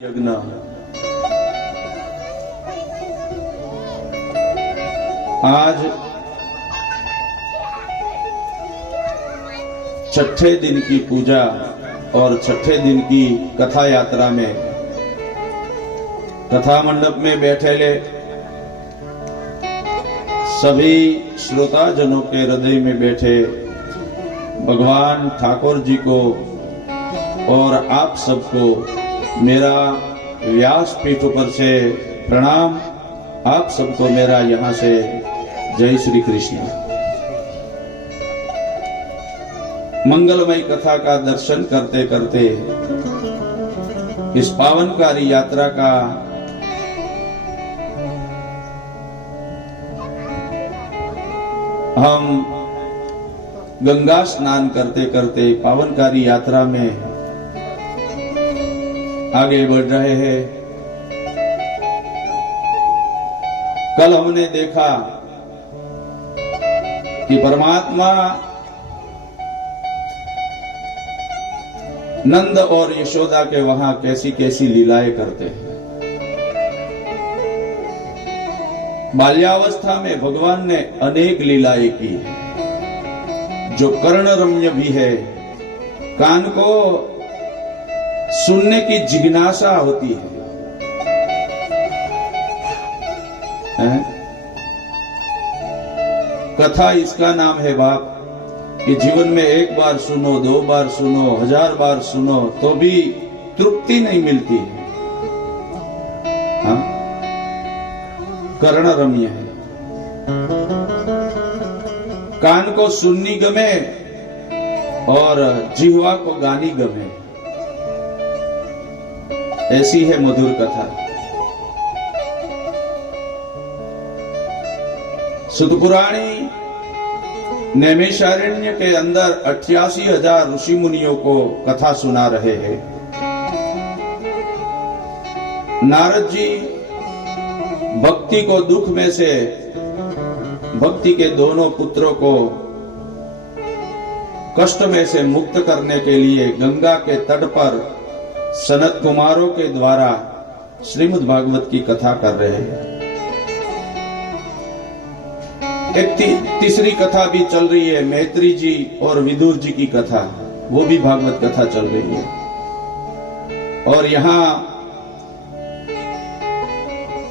यज्ञ आज छठे दिन की पूजा और छठे दिन की कथा यात्रा में कथा मंडप में बैठेले सभी श्रोताजनों के हृदय में बैठे भगवान ठाकुर जी को और आप सबको मेरा व्यासपीठ पर से प्रणाम। आप सबको मेरा यहाँ से जय श्री कृष्ण। मंगलमय कथा का दर्शन करते करते इस पावनकारी यात्रा का हम गंगा स्नान करते करते पावनकारी यात्रा में आगे बढ़ रहे हैं। कल हमने देखा कि परमात्मा नंद और यशोदा के वहां कैसी कैसी लीलाएं करते हैं। बाल्यावस्था में भगवान ने अनेक लीलाएं की जो कर्णरम्य भी है, कान को सुनने की जिज्ञासा होती है। कथा इसका नाम है बाप कि जीवन में एक बार सुनो, दो बार सुनो, 1000 बार सुनो तो भी तृप्ति नहीं मिलती है। कर्ण रम्य है। कान को सुननी गमे और जिह्वा को गानी गमे, ऐसी है मधुर कथा। सुतपुराणी नैमिषारण्य के अंदर 88,000 ऋषि मुनियों को कथा सुना रहे हैं। नारद जी भक्ति को दुख में से भक्ति के दोनों पुत्रों को कष्ट में से मुक्त करने के लिए गंगा के तट पर सनत कुमारों के द्वारा श्रीमद् भागवत की कथा कर रहे हैं। एक तीसरी कथा भी चल रही है, मैत्री जी और विदुर जी की कथा, वो भी भागवत कथा चल रही है। और यहाँ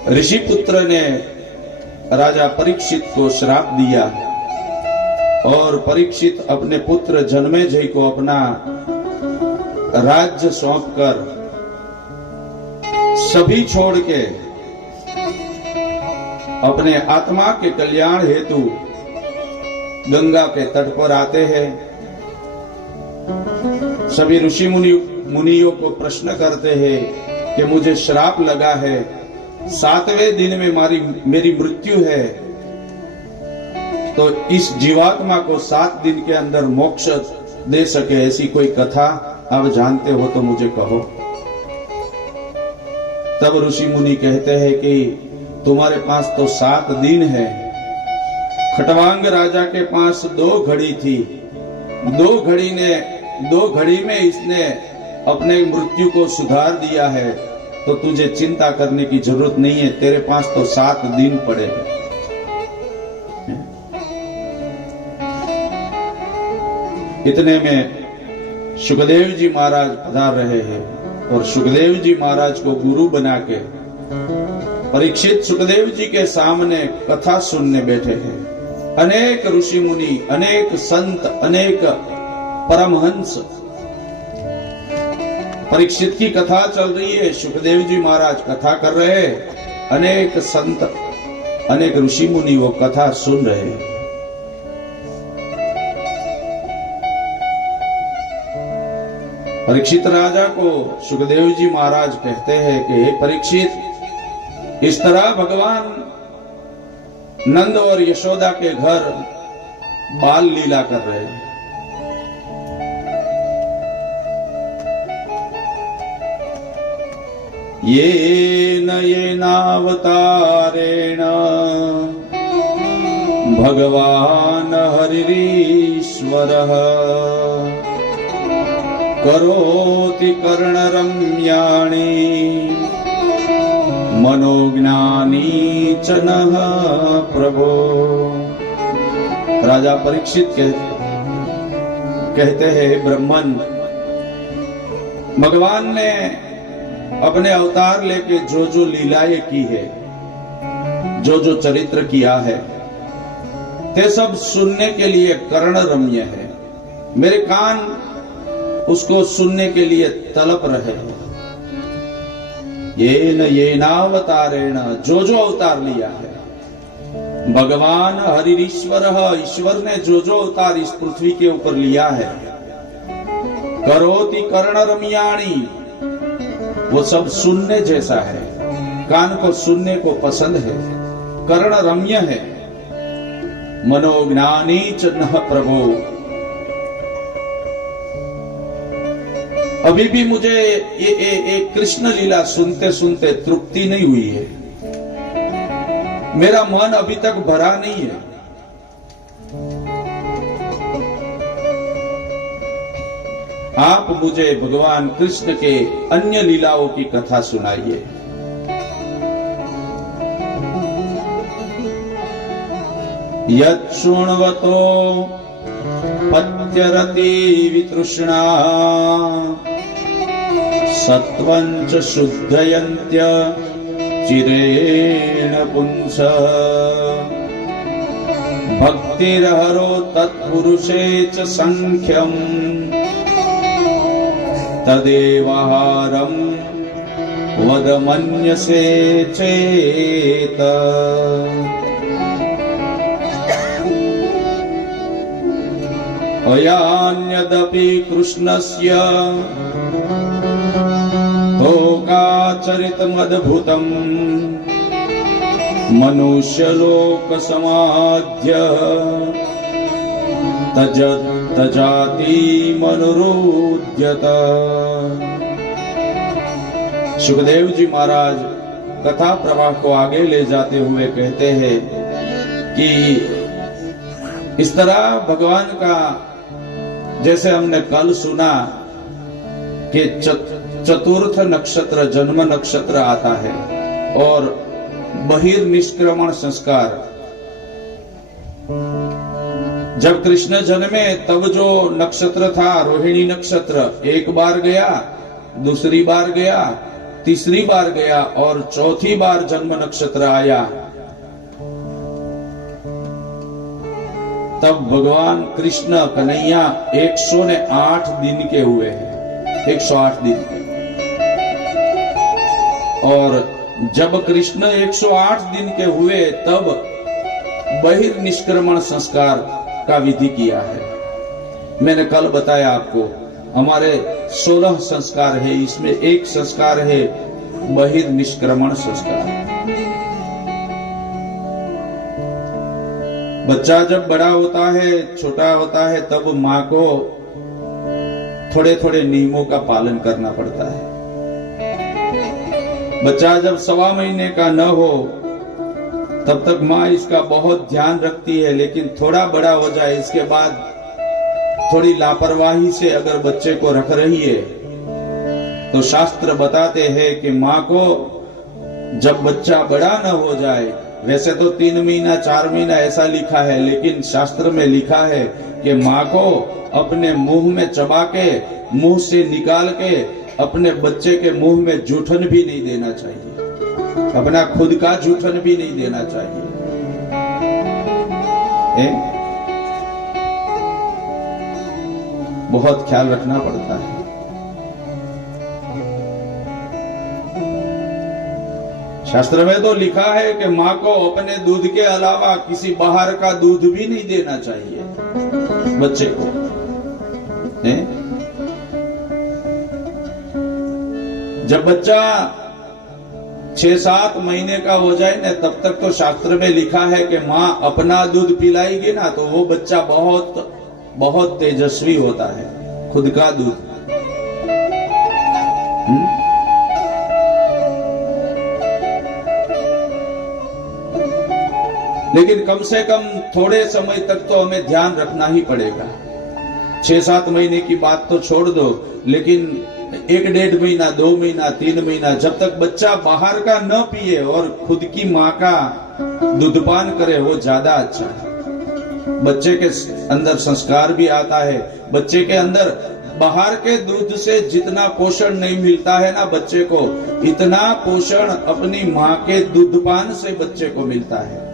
ऋषि पुत्र ने राजा परीक्षित को श्राप दिया और परीक्षित अपने पुत्र जन्मेजय को अपना राज्य सौंपकर सभी छोड़ के अपने आत्मा के कल्याण हेतु गंगा के तट पर आते हैं। सभी ऋषि मुनियों को प्रश्न करते हैं कि मुझे श्राप लगा है, 7वें दिन में मेरी मृत्यु है, तो इस जीवात्मा को 7 दिन के अंदर मोक्ष दे सके ऐसी कोई कथा आप जानते हो तो मुझे कहो। तब ऋषि मुनि कहते हैं कि तुम्हारे पास तो 7 दिन है। खटवांग राजा के पास 2 घड़ी थी, 2 घड़ी में इसने अपने मृत्यु को सुधार दिया है, तो तुझे चिंता करने की जरूरत नहीं है, तेरे पास तो 7 दिन पड़े हैं। इतने में सुखदेव जी महाराज पधार रहे हैं और सुखदेव जी महाराज को गुरु बना के परीक्षित सुखदेव जी के सामने कथा सुनने बैठे हैं। अनेक ऋषि मुनि, अनेक संत, अनेक परमहंस, परीक्षित की कथा चल रही है, सुखदेव जी महाराज कथा कर रहे हैं, अनेक संत, अनेक ऋषि मुनि वो कथा सुन रहे हैं। परीक्षित राजा को सुखदेव जी महाराज कहते हैं कि हे परीक्षित, इस तरह भगवान नंद और यशोदा के घर बाल लीला कर रहे हैं। ये नावतारेण भगवान हरिरीश्वरः करोति कर्णरम्याणि मनोज्ञानी च नः प्रभो। राजा परीक्षित कहते हैं, ब्रह्मन, भगवान ने अपने अवतार लेके जो जो लीलाएं की है, जो जो चरित्र किया है, ते सब सुनने के लिए कर्ण रम्य है। मेरे कान उसको सुनने के लिए तड़प रहे हैं। ये नावतारेण, जो जो अवतार लिया है भगवान हरिश्वर, ईश्वर ने जो जो अवतार इस पृथ्वी के ऊपर लिया है, करोति कर्ण रम्याणी, वो सब सुनने जैसा है, कान को सुनने को पसंद है, कर्ण रम्य है। मनोज्ञानी च नः प्रभो। अभी भी मुझे ये कृष्ण लीला सुनते सुनते तृप्ति नहीं हुई है। मेरा मन अभी तक भरा नहीं है। आप मुझे भगवान कृष्ण के अन्य लीलाओं की कथा सुनाइए। यच्छृण्वतो पत्यरति वितृष्णा सत्वं च शुद्धयन्त्य चिरेण पुंस। भक्तिरहरो तत्पुरुषे च संख्यं तदेवाहारं वद मन्यसे चेत। अयान्यदपि कृष्णस्य लोकाचरितमद्भुतम् मनुष्यलोकसमाद्य तजाति मनुरुद्यत। सुखदेव जी महाराज कथा प्रवाह को आगे ले जाते हुए कहते हैं कि इस तरह भगवान का, जैसे हमने कल सुना कि चतुर्थ नक्षत्र जन्म नक्षत्र आता है और बहिर्निष्क्रमण संस्कार। जब कृष्ण जन्मे तब जो नक्षत्र था रोहिणी नक्षत्र, एक बार गया, दूसरी बार गया, तीसरी बार गया और चौथी बार जन्म नक्षत्र आया। तब भगवान कृष्ण कन्हैया 108 दिन के हुए हैं, 108 दिन के। और जब कृष्ण 108 दिन के हुए तब बहिर्निष्क्रमण संस्कार का विधि किया है। मैंने कल बताया आपको, हमारे 16 संस्कार है, इसमें एक संस्कार है बहिर्निष्क्रमण संस्कार। बच्चा जब बड़ा होता है, छोटा होता है, तब माँ को थोड़े थोड़े नियमों का पालन करना पड़ता है। बच्चा जब 1.25 महीने का न हो तब तक माँ इसका बहुत ध्यान रखती है, लेकिन थोड़ा बड़ा हो जाए इसके बाद थोड़ी लापरवाही से अगर बच्चे को रख रही है तो शास्त्र बताते हैं कि माँ को जब बच्चा बड़ा न हो जाए, वैसे तो 3 महीना 4 महीना ऐसा लिखा है, लेकिन शास्त्र में लिखा है कि माँ को अपने मुंह में चबा के, मुंह से निकाल के अपने बच्चे के मुंह में जूठन भी नहीं देना चाहिए, अपना खुद का जूठन भी नहीं देना चाहिए। बहुत ख्याल रखना पड़ता है। शास्त्र में तो लिखा है कि माँ को अपने दूध के अलावा किसी बाहर का दूध भी नहीं देना चाहिए बच्चे को। जब बच्चा 6-7 महीने का हो जाए ना, तब तक तो शास्त्र में लिखा है कि माँ अपना दूध पिलाएगी ना तो वो बच्चा बहुत बहुत तेजस्वी होता है, खुद का दूध। लेकिन कम से कम थोड़े समय तक तो हमें ध्यान रखना ही पड़ेगा। 6-7 महीने की बात तो छोड़ दो, लेकिन 1-1.5 महीना, 2 महीना, 3 महीना, जब तक बच्चा बाहर का न पिए और खुद की माँ का दूधपान करे, वो ज्यादा अच्छा है। बच्चे के अंदर संस्कार भी आता है। बच्चे के अंदर बाहर के दूध से जितना पोषण नहीं मिलता है ना बच्चे को, इतना पोषण अपनी माँ के दूधपान से बच्चे को मिलता है?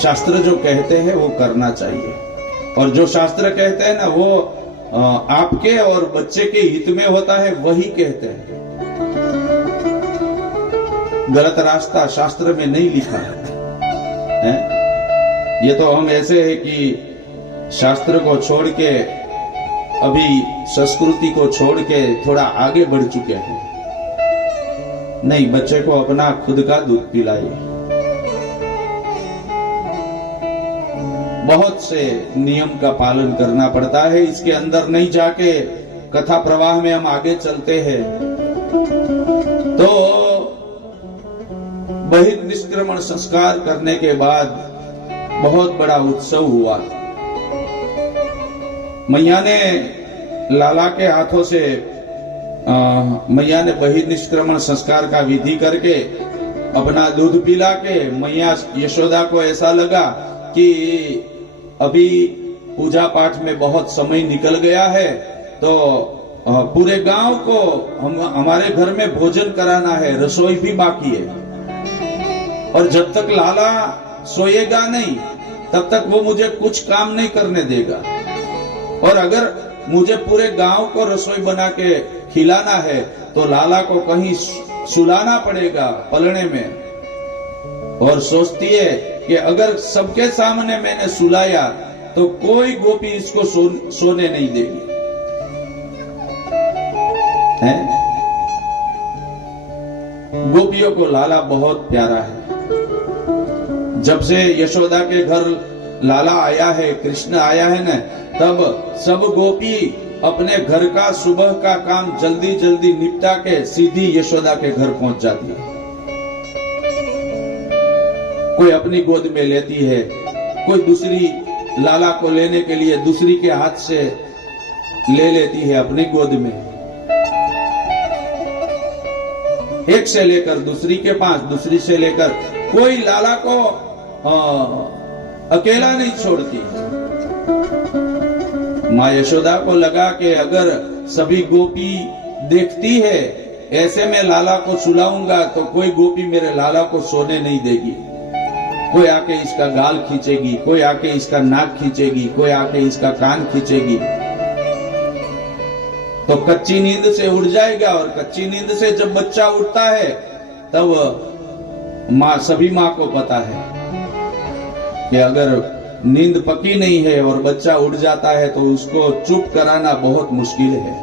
शास्त्र जो कहते हैं वो करना चाहिए, और जो शास्त्र कहते हैं ना वो आपके और बच्चे के हित में होता है, वही कहते हैं। गलत रास्ता शास्त्र में नहीं लिखा है। ये तो हम ऐसे है कि शास्त्र को छोड़ के, अभी संस्कृति को छोड़ के थोड़ा आगे बढ़ चुके हैं। नहीं, बच्चे को अपना खुद का दूध पिलाइए। बहुत से नियम का पालन करना पड़ता है। इसके अंदर नहीं जाके कथा प्रवाह में हम आगे चलते हैं तो बहिर्निष्क्रमण संस्कार करने के बाद बहुत बड़ा उत्सव हुआ। मैया ने लाला के हाथों से मैया ने बहिर्निष्क्रमण संस्कार का विधि करके अपना दूध पिला के मैया यशोदा को ऐसा लगा कि अभी पूजा पाठ में बहुत समय निकल गया है, तो पूरे गांव को हमारे घर में भोजन कराना है, रसोई भी बाकी है, और जब तक लाला सोएगा नहीं तब तक वो मुझे कुछ काम नहीं करने देगा, और अगर मुझे पूरे गांव को रसोई बना के खिलाना है तो लाला को कहीं सुलाना पड़ेगा पलड़े में। और सोचती है कि अगर सबके सामने मैंने सुलाया तो कोई गोपी इसको सोने नहीं देगी। है? गोपियों को लाला बहुत प्यारा है। जब से यशोदा के घर लाला आया है, कृष्ण आया है ना, तब सब गोपी अपने घर का सुबह का काम जल्दी जल्दी निपटा के सीधी यशोदा के घर पहुंच जाती है। कोई अपनी गोद में लेती है, कोई दूसरी लाला को लेने के लिए दूसरी के हाथ से ले लेती है अपनी गोद में। एक से लेकर दूसरी के पास, दूसरी से लेकर, कोई लाला को अकेला नहीं छोड़ती। माँ यशोदा को लगा कि अगर सभी गोपी देखती है ऐसे में लाला को सुलाऊंगा तो कोई गोपी मेरे लाला को सोने नहीं देगी। कोई आके इसका गाल खींचेगी, कोई आके इसका नाक खींचेगी, कोई आके इसका कान खींचेगी, तो कच्ची नींद से उड़ जाएगा। और कच्ची नींद से जब बच्चा उठता है तब माँ, सभी माँ को पता है कि अगर नींद पकी नहीं है और बच्चा उठ जाता है तो उसको चुप कराना बहुत मुश्किल है?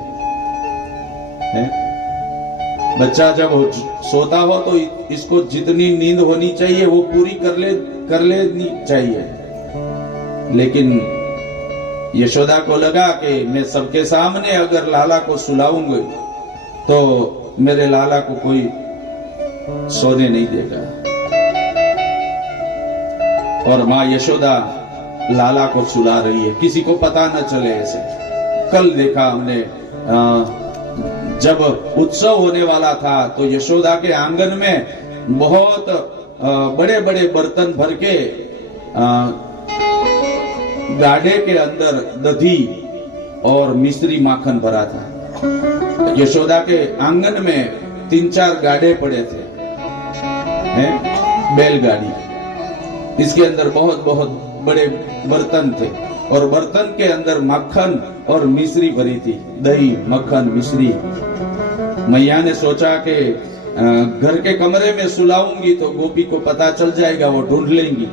बच्चा जब सोता हो तो इसको जितनी नींद होनी चाहिए वो पूरी कर लेनी चाहिए। लेकिन यशोदा को लगा कि मैं सबके सामने अगर लाला को सुलाऊंगी तो मेरे लाला को कोई सोने नहीं देगा। और माँ यशोदा लाला को सुला रही है, किसी को पता न चले ऐसे। कल देखा हमने, जब उत्सव होने वाला था तो यशोदा के आंगन में बहुत बड़े बड़े बर्तन भर के गाढ़े के अंदर दधी और मिश्री माखन भरा था। यशोदा के आंगन में 3-4 गाढ़े पड़े थे, बैलगाड़ी। इसके अंदर बहुत बहुत बड़े बर्तन थे और बर्तन के अंदर मक्खन और मिश्री भरी थी, दही, मक्खन, मिश्री। मैया ने सोचा कि घर के कमरे में सुलाऊंगी तो गोपी को पता चल जाएगा, वो ढूंढ लेंगी।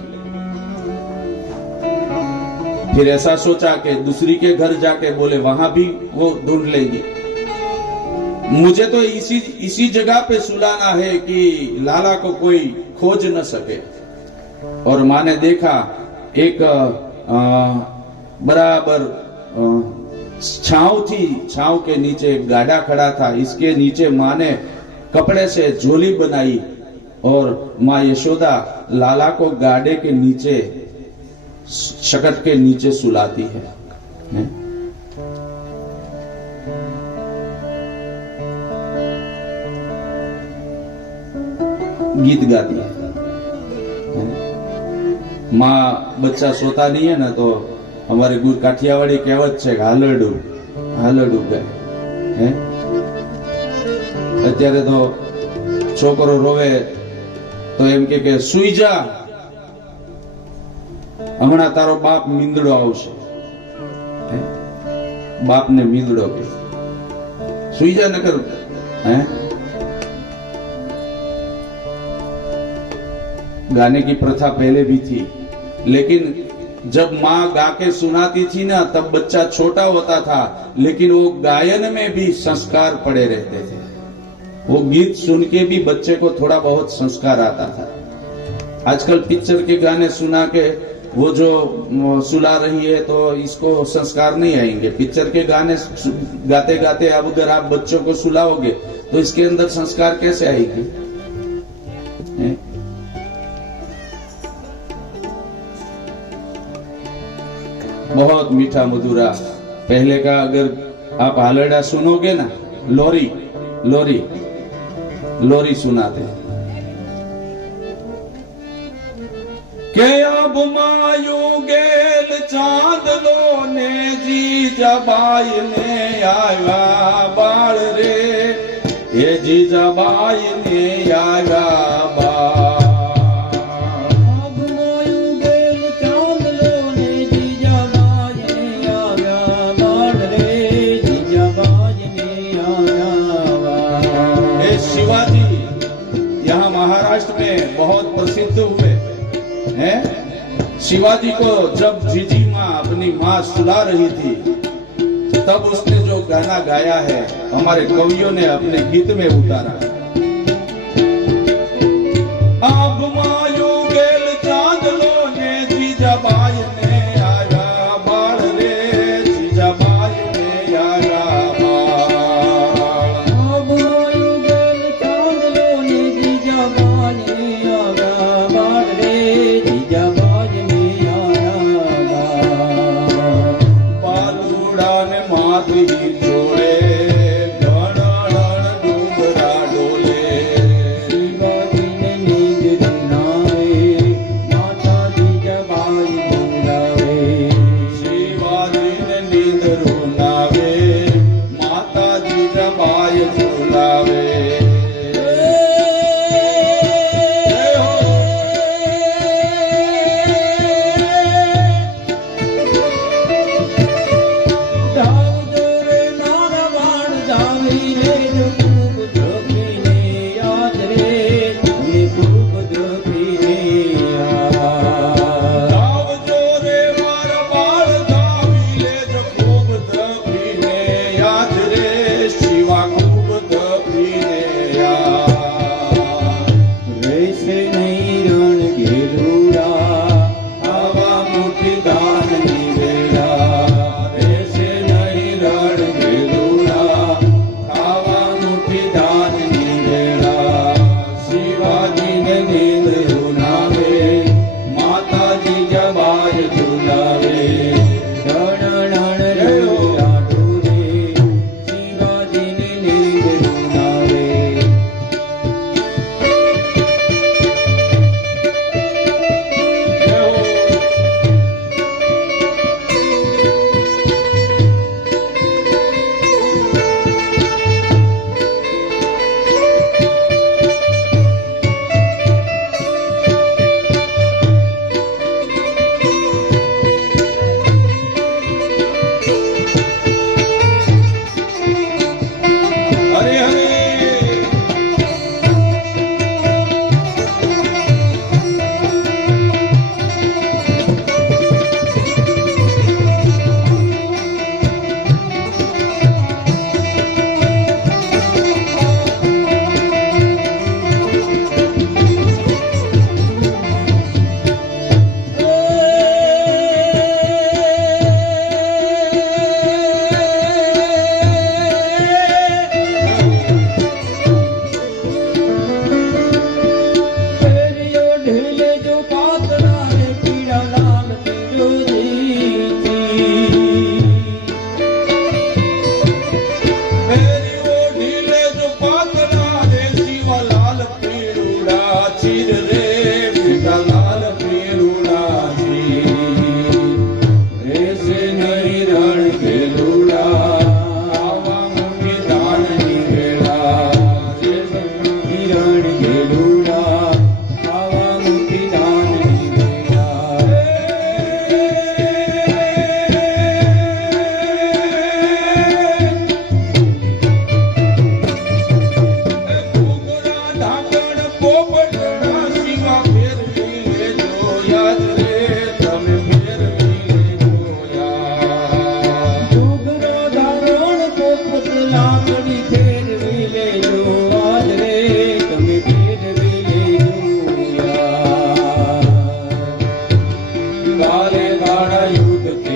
फिर ऐसा सोचा कि दूसरी के घर जाके बोले वहां भी वो ढूंढ लेंगी। मुझे तो इसी जगह पे सुलाना है कि लाला को कोई खोज न सके। और माँ ने देखा एक बराबर छांव थी, छांव के नीचे एक गाड़ा खड़ा था। इसके नीचे माँ ने कपड़े से झोली बनाई और माँ यशोदा लाला को गाड़े के नीचे, शकट के नीचे सुलाती है। गीत गाती है। माँ बच्चा सोता नहीं है ना, तो हमारे गुरु काठियावाड़ी कहेवत है हालरडू हालरडू गए। અત્યારે તો છોકરો રોવે તો એમ કે સુઈ જા, હમણાં તારો બાપ મીંદડો આવશે। બાપ ને મીંદડો કે સુઈ જા નકર गाने की प्रथा पहले भी थी, लेकिन जब माँ गा के सुनाती थी ना तब बच्चा छोटा होता था, लेकिन वो गायन में भी संस्कार पड़े रहते थे। वो गीत सुन के भी बच्चे को थोड़ा बहुत संस्कार आता था। आजकल पिक्चर के गाने सुना के वो जो सुला रही है तो इसको संस्कार नहीं आएंगे। पिक्चर के गाने गाते गाते अब अगर आप बच्चों को सुलाओगे तो इसके अंदर संस्कार कैसे आएगी? बहुत मीठा मधुरा। पहले का अगर आप हालरडा सुनोगे ना, लोरी लोरी लोरी सुनाते के अब मायू गेल चांदलो ने जी जबाई ने आया बाल रे, ये जी जबाई ने आया बाल। शिवाजी यहाँ महाराष्ट्र में बहुत प्रसिद्ध हुए हैं। शिवाजी को जब जीजी माँ अपनी माँ सुला रही थी तब उसने जो गाना गाया है हमारे कवियों ने अपने गीत में उतारा। अब मायू गेल चांदलो ने जीजा बाई ने आया बाल रे, जीजा बाई ने आया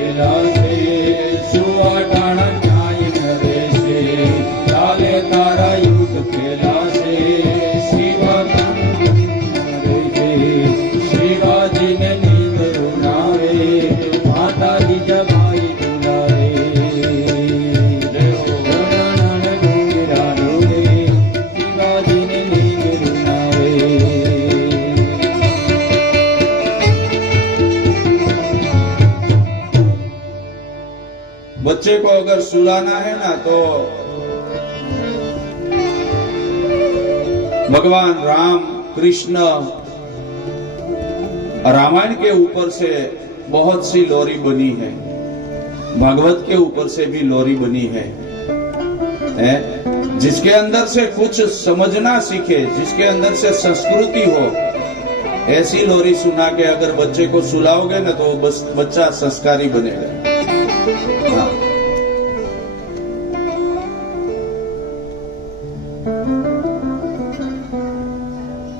खेला से सुआ टाणा न्याय करे से लाले तारा युद्ध खेला से शिवा शिवाजी ने नींद रुलावे माता जी जबाई दुलावे शिवाजी ने नींद रुलावे। बच्चे को अगर सुलाना है ना तो भगवान राम कृष्ण रामायण के ऊपर से बहुत सी लोरी बनी है, भागवत के ऊपर से भी लोरी बनी है, जिसके अंदर से कुछ समझना सीखे, जिसके अंदर से संस्कृति हो, ऐसी लोरी सुना के अगर बच्चे को सुलाओगे ना तो बस बच्चा संस्कारी बनेगा। हाँ।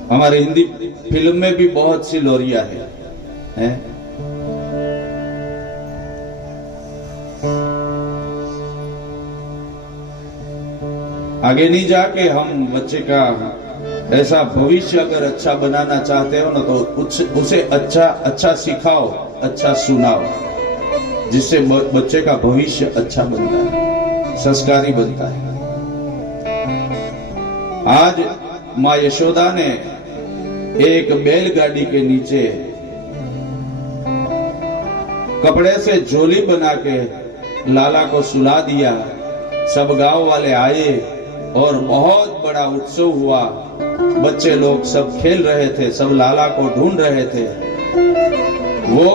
हमारे हिंदी फिल्म में भी बहुत सी लोरियां हैं। आगे नहीं जाके हम बच्चे का ऐसा भविष्य अगर अच्छा बनाना चाहते हो ना तो उसे अच्छा सिखाओ, अच्छा सुनाओ, जिससे बच्चे का भविष्य अच्छा बनता है, संस्कारी बनता है। आज माँ यशोदा ने एक बैलगाड़ी के नीचे कपड़े से झोली बना के लाला को सुला दिया। सब गांव वाले आए और बहुत बड़ा उत्सव हुआ। बच्चे लोग सब खेल रहे थे, सब लाला को ढूंढ रहे थे। वो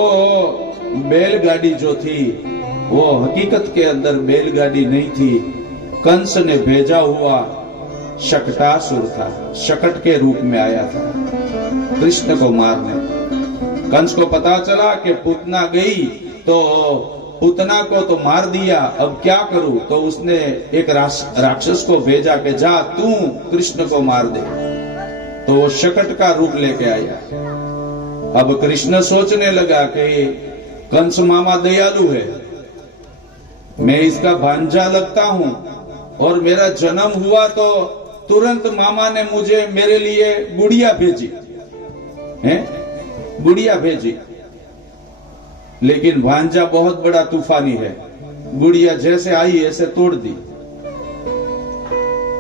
बैलगाड़ी जो थी वो हकीकत के अंदर बैलगाड़ी नहीं थी, कंस ने भेजा हुआ शकटासुर था, शकट के रूप में आया था कृष्ण को मारने। कंस को पता चला कि पूतना गई तो पूतना को तो मार दिया, अब क्या करूं? तो उसने एक राक्षस को भेजा कि जा तू कृष्ण को मार दे। तो वो शकट का रूप लेके आया। अब कृष्ण सोचने लगा कि कंस मामा दयालु है, मैं इसका भांजा लगता हूं और मेरा जन्म हुआ तो तुरंत मामा ने मुझे मेरे लिए गुड़िया भेजी है, गुड़िया भेजी। लेकिन भांजा बहुत बड़ा तूफानी है, गुड़िया जैसे आई ऐसे तोड़ दी।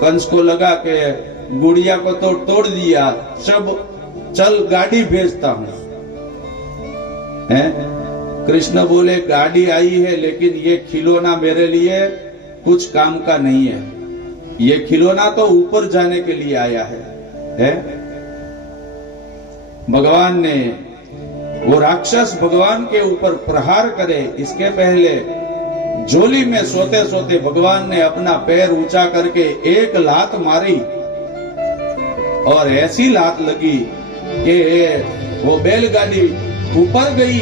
कंस को लगा कि गुड़िया को तो तोड़ दिया, सब चल गाड़ी भेजता हूं। कृष्ण बोले गाड़ी आई है लेकिन ये खिलौना मेरे लिए कुछ काम का नहीं है, ये खिलौना तो ऊपर जाने के लिए आया है? भगवान ने वो राक्षस भगवान के ऊपर प्रहार करे इसके पहले झोली में सोते सोते भगवान ने अपना पैर ऊंचा करके एक लात मारी और ऐसी लात लगी कि वो बैलगाड़ी ऊपर गई।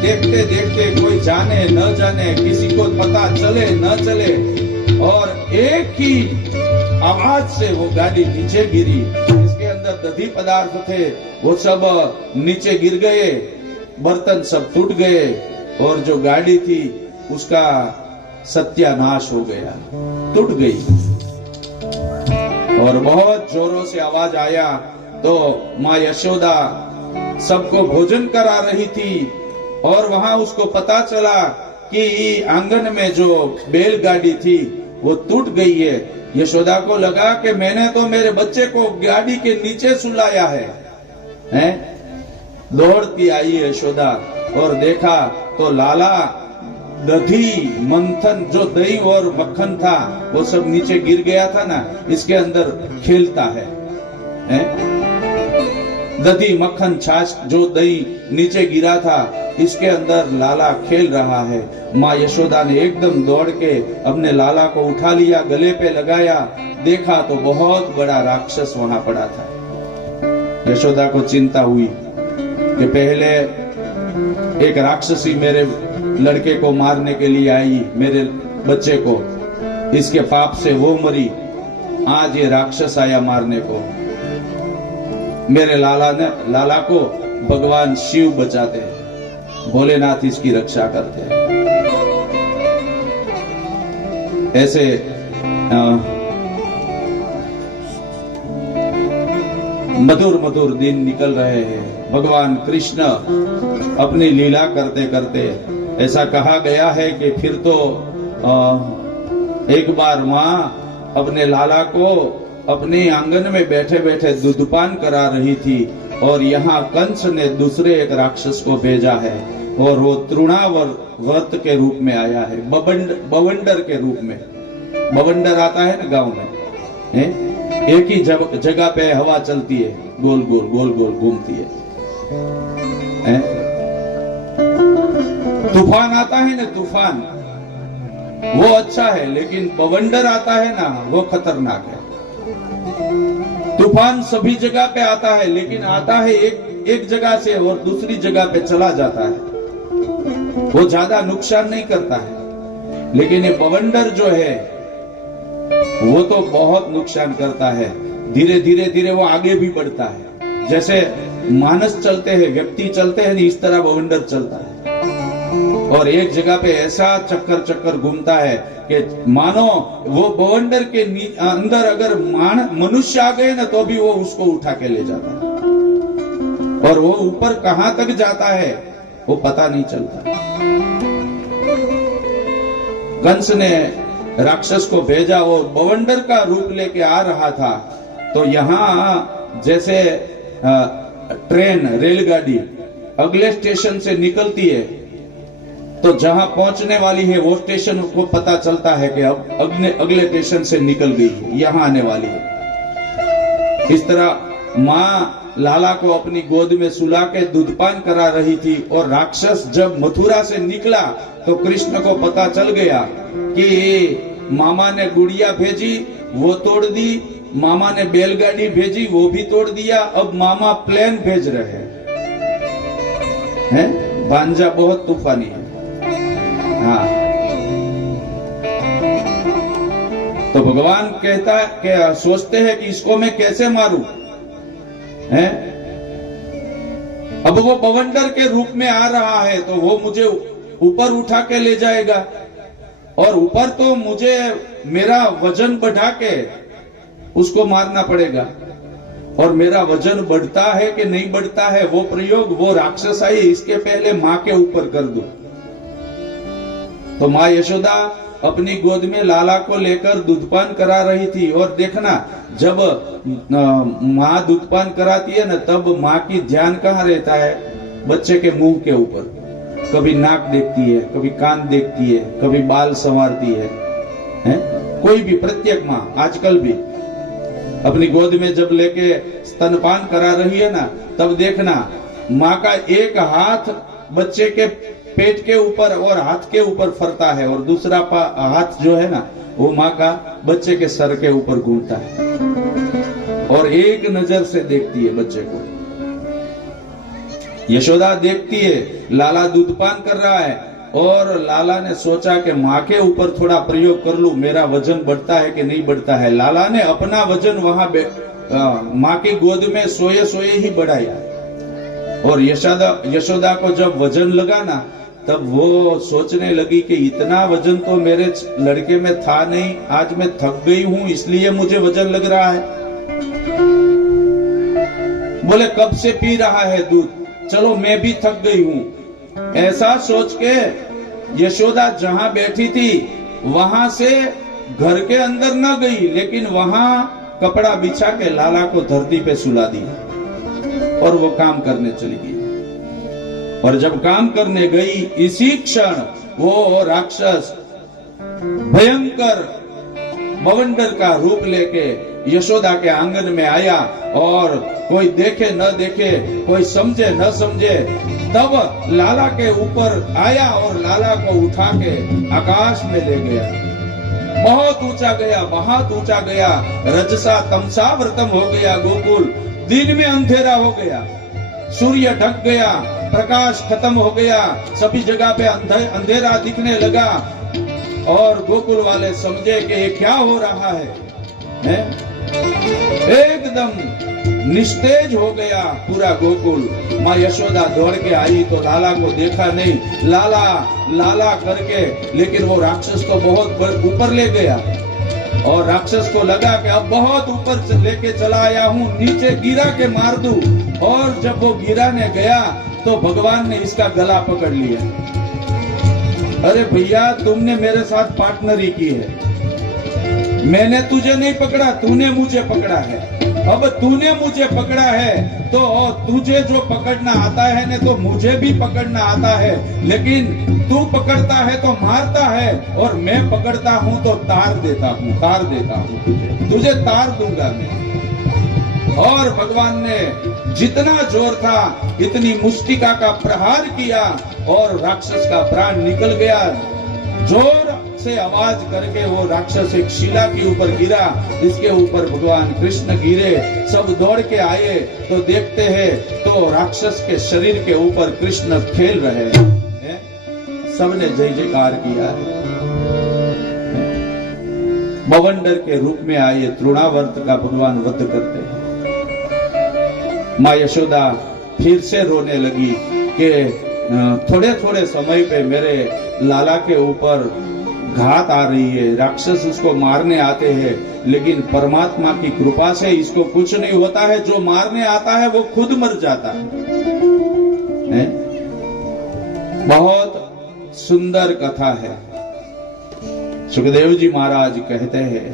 देखते देखते कोई जाने न जाने, किसी को पता चले न चले, और एक ही आवाज से वो गाड़ी नीचे गिरी। इसके अंदर दधी पदार्थ थे, वो सब नीचे गिर गए, बर्तन सब टूट गए और जो गाड़ी थी उसका सत्यानाश हो गया, टूट गई। और बहुत जोरों से आवाज आया तो माँ यशोदा सबको भोजन करा रही थी और वहां उसको पता चला कि आंगन में जो बैलगाड़ी थी वो टूट गई है। यशोदा को लगा कि मैंने तो मेरे बच्चे को गाड़ी के नीचे सुलाया है? दौड़ती आई यशोदा और देखा तो लाला दधी मंथन, जो दही और मक्खन था वो सब नीचे गिर गया था ना, इसके अंदर खेलता है? दधी मक्खन छाछ जो दही नीचे गिरा था इसके अंदर लाला खेल रहा है। माँ यशोदा ने एकदम दौड़ के अपने लाला को उठा लिया, गले पे लगाया, देखा तो बहुत बड़ा राक्षस वहां पड़ा था। यशोदा को चिंता हुई कि पहले एक राक्षसी मेरे लड़के को मारने के लिए आई, मेरे बच्चे को, इसके पाप से वो मरी, आज ये राक्षस आया मारने को। मेरे लाला को भगवान शिव बचाते हैं। भोलेनाथ इसकी रक्षा करते हैं। ऐसे मधुर मधुर दिन निकल रहे हैं। भगवान कृष्ण अपनी लीला करते करते, ऐसा कहा गया है कि फिर तो एक बार माँ अपने लाला को अपने आंगन में बैठे बैठे दूधपान करा रही थी और यहाँ कंस ने दूसरे एक राक्षस को भेजा है और वो तृणावर्त के रूप में आया है, बवंडर के रूप में। बवंडर आता है ना गांव में, एक ही जगह पे हवा चलती है, गोल गोल गोल गोल घूमती है। तूफान आता है ना, तूफान वो अच्छा है, लेकिन बवंडर आता है ना, वो खतरनाक है। तूफान सभी जगह पे आता है, लेकिन आता है एक जगह से और दूसरी जगह पे चला जाता है, वो ज्यादा नुकसान नहीं करता है। लेकिन ये बवंडर जो है वो तो बहुत नुकसान करता है। धीरे धीरे धीरे वो आगे भी बढ़ता है। जैसे मानस चलते हैं, व्यक्ति चलते हैं, इस तरह बवंडर चलता है और एक जगह पे ऐसा चक्कर चक्कर घूमता है कि मानो वो बवंडर के अंदर अगर मनुष्य आ गए ना तो भी वो उसको उठा के ले जाता है और वो ऊपर कहां तक जाता है वो पता नहीं चलता। कंस ने राक्षस को भेजा और बवंडर का रूप लेके आ रहा था। तो यहाँ जैसे ट्रेन, रेलगाड़ी अगले स्टेशन से निकलती है तो जहां पहुंचने वाली है वो स्टेशन को पता चलता है कि अब अगले स्टेशन से निकल गई है, यहां आने वाली है। इस तरह माँ लाला को अपनी गोद में सुला के दूधपान करा रही थी और राक्षस जब मथुरा से निकला तो कृष्ण को पता चल गया कि मामा ने गुड़िया भेजी, वो तोड़ दी, मामा ने बैलगाड़ी भेजी, वो भी तोड़ दिया, अब मामा प्लेन भेज रहे हैं। भांजा बहुत तूफानी है। हाँ, तो भगवान कहता है कि सोचते हैं कि इसको मैं कैसे मारूं, है? अब वो बवंडर के रूप में आ रहा है तो वो मुझे ऊपर उठा के ले जाएगा और ऊपर तो मुझे मेरा वजन बढ़ा के उसको मारना पड़ेगा और मेरा वजन बढ़ता है कि नहीं बढ़ता है वो प्रयोग, वो राक्षस आई, इसके पहले माँ के ऊपर कर दूं। तो माँ यशोदा अपनी गोद में लाला को लेकर दूधपान करा रही थी और देखना जब माँ दूधपान कराती है ना तब माँ की ध्यान कहाँ रहता है, बच्चे के मुंह के ऊपर। कभी नाक देखती है, कभी कान देखती है, कभी बाल संवारती है? कोई भी, प्रत्येक माँ आजकल भी अपनी गोद में जब लेके स्तनपान करा रही है ना तब देखना माँ का एक हाथ बच्चे के पेट के ऊपर और हाथ के ऊपर फरता है और दूसरा हाथ जो है ना वो माँ का बच्चे के सर के ऊपर घूमता है और एक नजर से देखती है बच्चे को। यशोदा देखती है लाला दूधपान कर रहा है और लाला ने सोचा कि माँ के ऊपर थोड़ा प्रयोग कर लूं, मेरा वजन बढ़ता है कि नहीं बढ़ता है। लाला ने अपना वजन वहां माँ की गोद में सोए सोए ही बढ़ाया और यशोदा को जब वजन लगा ना तब वो सोचने लगी कि इतना वजन तो मेरे लड़के में था नहीं, आज मैं थक गई हूं इसलिए मुझे वजन लग रहा है। बोले कब से पी रहा है दूध, चलो मैं भी थक गई हूं। ऐसा सोच के यशोदा जहां बैठी थी वहां से घर के अंदर न गई, लेकिन वहां कपड़ा बिछा के लाला को धरती पे सुला दिया और वो काम करने चली गई। और जब काम करने गई इसी क्षण वो राक्षस भयंकर बवंडर का रूप लेके यशोदा के आंगन में आया और कोई देखे न देखे, कोई समझे न समझे, तब लाला के ऊपर आया और लाला को उठा के आकाश में ले गया। बहुत ऊंचा गया, बहुत ऊंचा गया, रजसा तमसा व्रतम हो गया गोकुल। दिन में अंधेरा हो गया, सूर्य ढक गया, प्रकाश खत्म हो गया, सभी जगह पे अंधेरा दिखने लगा और गोकुल वाले समझे कि ये क्या हो रहा है? एकदम निस्तेज हो गया पूरा गोकुल। माँ यशोदा दौड़ के आई तो लाला को देखा नहीं, लाला लाला करके, लेकिन वो राक्षस को बहुत ऊपर ले गया और राक्षस को लगा कि अब बहुत ऊपर से लेके चला आया हूँ, नीचे गिरा के मार दूं। और जब वो गिराने गया तो भगवान ने इसका गला पकड़ लिया। अरे भैया, तुमने मेरे साथ पार्टनरी की है, मैंने तुझे नहीं पकड़ा, तूने मुझे पकड़ा है। अब तूने मुझे पकड़ा है तो तुझे जो पकड़ना आता है ने तो मुझे भी पकड़ना आता है, लेकिन तू पकड़ता है तो मारता है और मैं पकड़ता हूँ तो तार देता हूँ तुझे तार दूंगा मैं। और भगवान ने जितना जोर था इतनी मुष्टिका का प्रहार किया और राक्षस का प्राण निकल गया। जोर से आवाज करके वो राक्षस एक शिला के ऊपर गिरा, इसके ऊपर भगवान कृष्ण गिरे। सब दौड़ के आए तो देखते हैं तो राक्षस के शरीर के ऊपर कृष्ण खेल रहे हैं। सबने जय जयकार किया है। बवंडर के रूप में आए तृणावर्त का भगवान वध करते हैं। माँ यशोदा फिर से रोने लगी कि थोड़े थोड़े समय पे मेरे लाला के ऊपर घात आ रही है, राक्षस उसको मारने आते हैं, लेकिन परमात्मा की कृपा से इसको कुछ नहीं होता है। जो मारने आता है वो खुद मर जाता है। बहुत सुंदर कथा है। सुखदेव जी महाराज कहते हैं,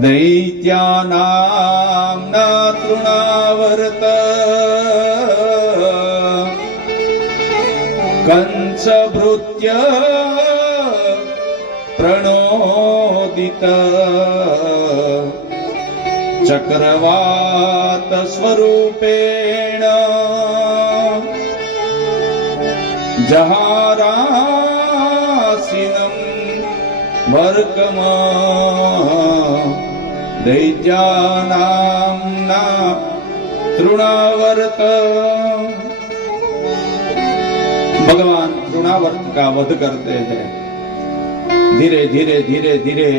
दैत्यानां न तृणावर्त कंसभृत्य प्रणोदित चक्रवात स्वरूपेण जहारासिनं वर्कम दैत्यानां न तृणावर्त। भगवान तृणावर्त का वध करते हैं। धीरे धीरे धीरे धीरे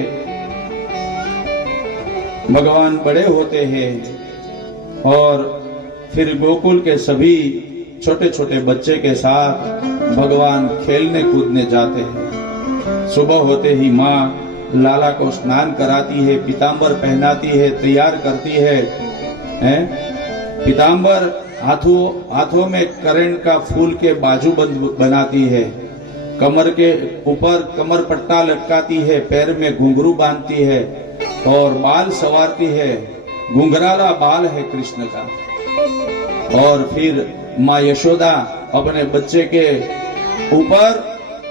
भगवान बड़े होते हैं और फिर गोकुल के सभी छोटे छोटे बच्चे के साथ भगवान खेलने कूदने जाते हैं। सुबह होते ही माँ लाला को स्नान कराती है, पीतांबर पहनाती है, तैयार करती है। पीतांबर हाथों में करण का फूल के बाजूबंद बनाती है, कमर के ऊपर कमर पट्टा लटकाती है, पैर में घुंघरू बांधती है और बाल संवारती है। घुंघराला बाल है कृष्ण का। और फिर माँ यशोदा अपने बच्चे के ऊपर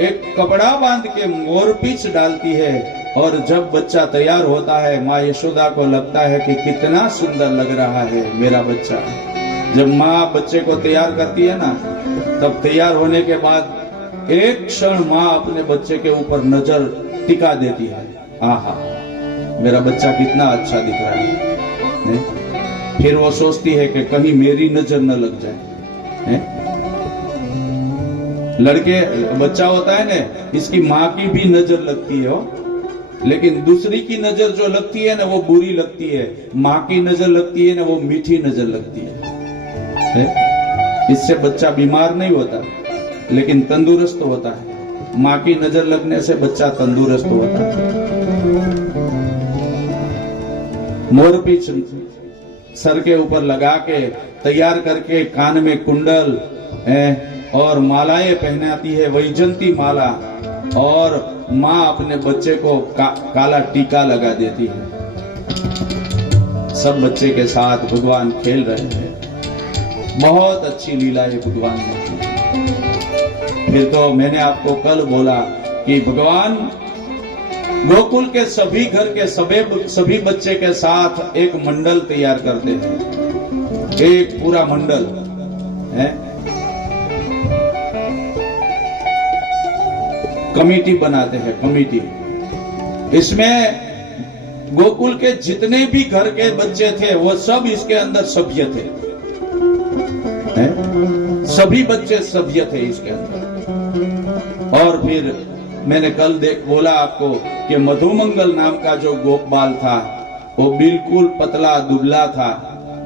एक कपड़ा बांध के मोरपींछ डालती है और जब बच्चा तैयार होता है माँ यशोदा को लगता है कि कितना सुंदर लग रहा है मेरा बच्चा। जब माँ बच्चे को तैयार करती है ना, तब तैयार होने के बाद एक क्षण माँ अपने बच्चे के ऊपर नजर टिका देती है। आहा, मेरा बच्चा कितना अच्छा दिख रहा है। फिर वो सोचती है कि कहीं मेरी नजर न लग जाए। लड़के बच्चा होता है ना, इसकी माँ की भी नजर लगती है, लेकिन दूसरी की नजर जो लगती है ना वो बुरी लगती है। माँ की नजर लगती है ना वो मीठी नजर लगती है। इससे बच्चा बीमार नहीं होता लेकिन तंदुरुस्त होता है। माँ की नजर लगने से बच्चा तंदुरुस्त होता है। मोरपींछ सर के ऊपर लगा के तैयार करके कान में कुंडल और मालाएं पहनाती है, वैजंती माला, और माँ अपने बच्चे को काला टीका लगा देती है। सब बच्चे के साथ भगवान खेल रहे हैं। बहुत अच्छी लीला है भगवान ने। फिर तो मैंने आपको कल बोला कि भगवान गोकुल के सभी घर के सभी बच्चे के साथ एक मंडल तैयार करते हैं, एक पूरा मंडल है, कमेटी बनाते हैं, कमेटी। इसमें गोकुल के जितने भी घर के बच्चे थे वो सब इसके अंदर सभ्य थे। सभी बच्चे सभ्य थे इसके अंदर। और फिर मैंने कल बोला आपको कि मधुमंगल नाम का जो गोपाल था वो बिल्कुल पतला दुबला था।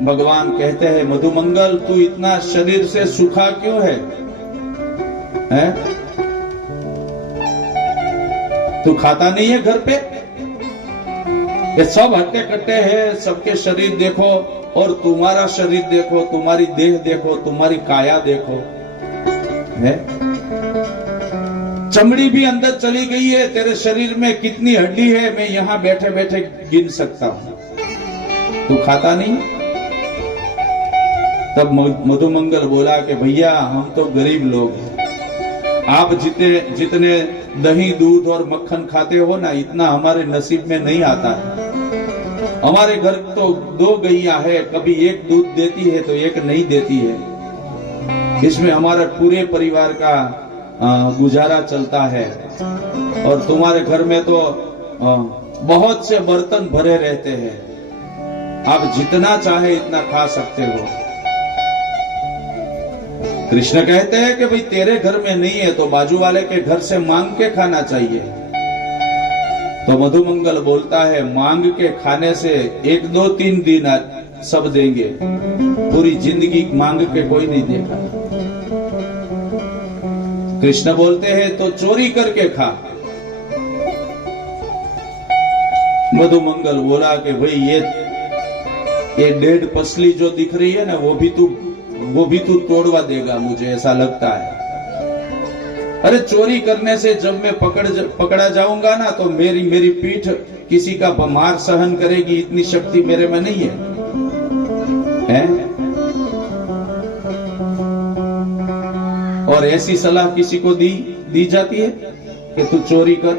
भगवान कहते हैं मधुमंगल तू इतना शरीर से सूखा क्यों है? तू खाता नहीं है घर पे? ये सब हट्टे कट्टे हैं, सबके शरीर देखो और तुम्हारा शरीर देखो, तुम्हारी देह देखो, तुम्हारी काया देखो, है चमड़ी भी अंदर चली गई है। तेरे शरीर में कितनी हड्डी है मैं यहां बैठे बैठे गिन सकता हूं। तू खाता नहीं? तब मधुमंगल बोला कि भैया हम तो गरीब लोग हैं, आप जितने दही दूध और मक्खन खाते हो ना, इतना हमारे नसीब में नहीं आता है। हमारे घर तो 2 गैया है, कभी एक दूध देती है तो एक नहीं देती है। इसमें हमारे पूरे परिवार का गुजारा चलता है। और तुम्हारे घर में तो बहुत से बर्तन भरे रहते हैं, आप जितना चाहे इतना खा सकते हो। कृष्ण कहते हैं कि भाई तेरे घर में नहीं है तो बाजू वाले के घर से मांग के खाना चाहिए। तो मधुमंगल बोलता है मांग के खाने से 1 2 3 दिन सब देंगे, पूरी जिंदगी मांग के कोई नहीं देगा। कृष्ण बोलते हैं तो चोरी करके खा। मधुमंगल बोला कि भाई ये 1.5 पसली जो दिख रही है ना, वो भी तू तोड़वा देगा, मुझे ऐसा लगता है। अरे चोरी करने से जब मैं पकड़ा जाऊंगा ना तो मेरी पीठ किसी का मार सहन करेगी, इतनी शक्ति मेरे में नहीं है? और ऐसी सलाह किसी को दी जाती है कि तू चोरी कर,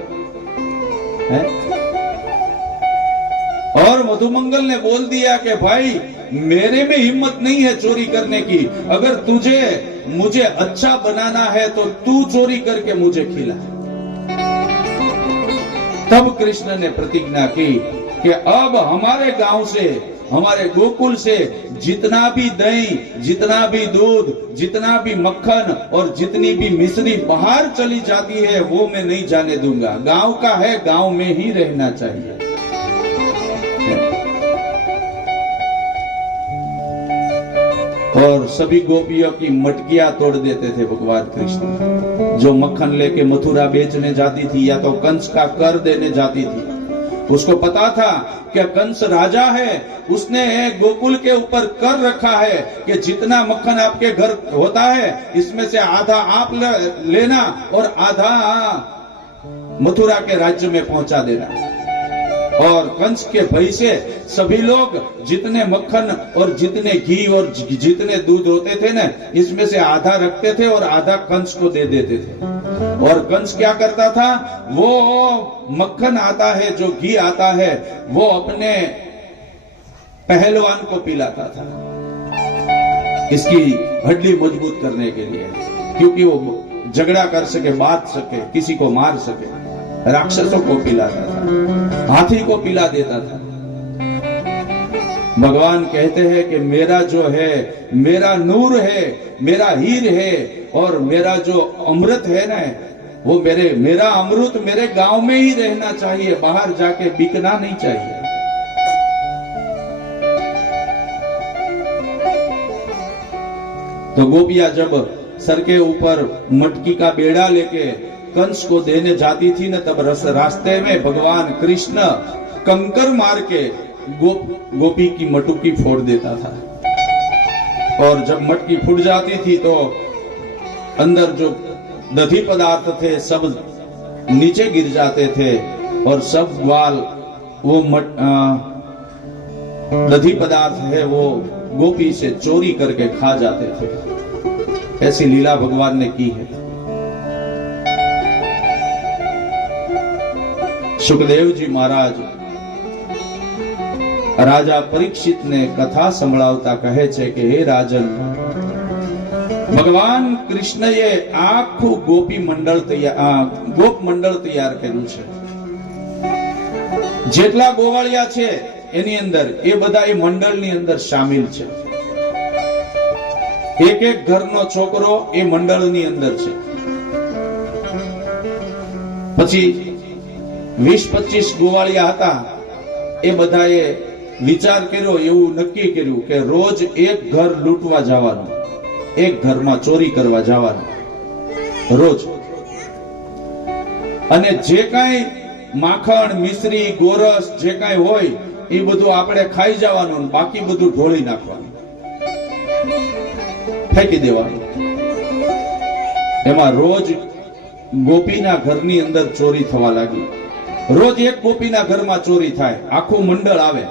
है? और मधुमंगल ने बोल दिया कि भाई मेरे में हिम्मत नहीं है चोरी करने की, अगर मुझे अच्छा बनाना है तो तू चोरी करके मुझे खिला। तब कृष्ण ने प्रतिज्ञा की कि अब हमारे गांव से, हमारे गोकुल से जितना भी दही, जितना भी दूध, जितना भी मक्खन और जितनी भी मिश्री बाहर चली जाती है वो मैं नहीं जाने दूंगा। गांव का है, गांव में ही रहना चाहिए। और सभी गोपियों की मटकियां तोड़ देते थे भगवान कृष्ण। जो मक्खन लेके मथुरा बेचने जाती थी या तो कंस का कर देने जाती थी, उसको पता था कि कंस राजा है, उसने गोकुल के ऊपर कर रखा है कि जितना मक्खन आपके घर होता है इसमें से आधा आप लेना और आधा मथुरा के राज्य में पहुंचा देना। और कंस के भय से सभी लोग जितने मक्खन और जितने घी और जितने दूध होते थे ना, इसमें से आधा रखते थे और आधा कंस को दे देते थे। और कंस क्या करता था, वो मक्खन आता है, जो घी आता है, वो अपने पहलवान को पिलाता था, इसकी हड्डी मजबूत करने के लिए, क्योंकि वो झगड़ा कर सके, बांध सके, किसी को मार सके। राक्षसों को पिलाता था, हाथी को पिला देता था। भगवान कहते हैं कि मेरा जो है, मेरा नूर है, मेरा हीर है और मेरा जो अमृत है ना, वो मेरा अमृत मेरे गांव में ही रहना चाहिए, बाहर जाके बिकना नहीं चाहिए। तो गोपियां जब सर के ऊपर मटकी का बेड़ा लेके कंस को देने जाती थी न, तब रास्ते में भगवान कृष्ण कंकर मार के गोपी की मटकी फोड़ देता था। और जब मटकी फूट जाती थी तो अंदर जो दधी पदार्थ थे सब नीचे गिर जाते थे और सब ग्वाल वो दधी पदार्थ है वो गोपी से चोरी करके खा जाते थे। ऐसी लीला भगवान ने की है। सुखदेव जी महाराज राजा परीक्षित ने कथा संभळावता कहे छे कि हे राजन, भगवान कृष्णए आखું गोपी मंडल गोप मंडल तैयार કર્યું છે। જેટલા ગોવાળિયા છે એની અંદર એ બધા એ મંડળની અંદર શામિલ છે। એક એક ઘરનો છોકરો એ મંડળની અંદર છે। પછી 20-25 ગોવાળિયા હતા એ બધાએ વિચાર કર્યો, એવું નક્કી કર્યું કે રોજ એક ઘર લૂંટવા જવાનું, એક ઘરમાં ચોરી કરવા જવાનું રોજ. અને જે કાંઈ માખણ, મિશ્રી, ગોરસ જે કાંઈ હોય એ બધું આપણે ખાઈ જવાનું, બાકી બધું ઢોળી નાખવાનું, ફેંકી દેવાનું. એમાં રોજ ગોપીના ઘરની અંદર ચોરી થવા લાગી. રોજ એક ગોપીના ઘરમાં ચોરી થાય, આખું મંડળ આવે.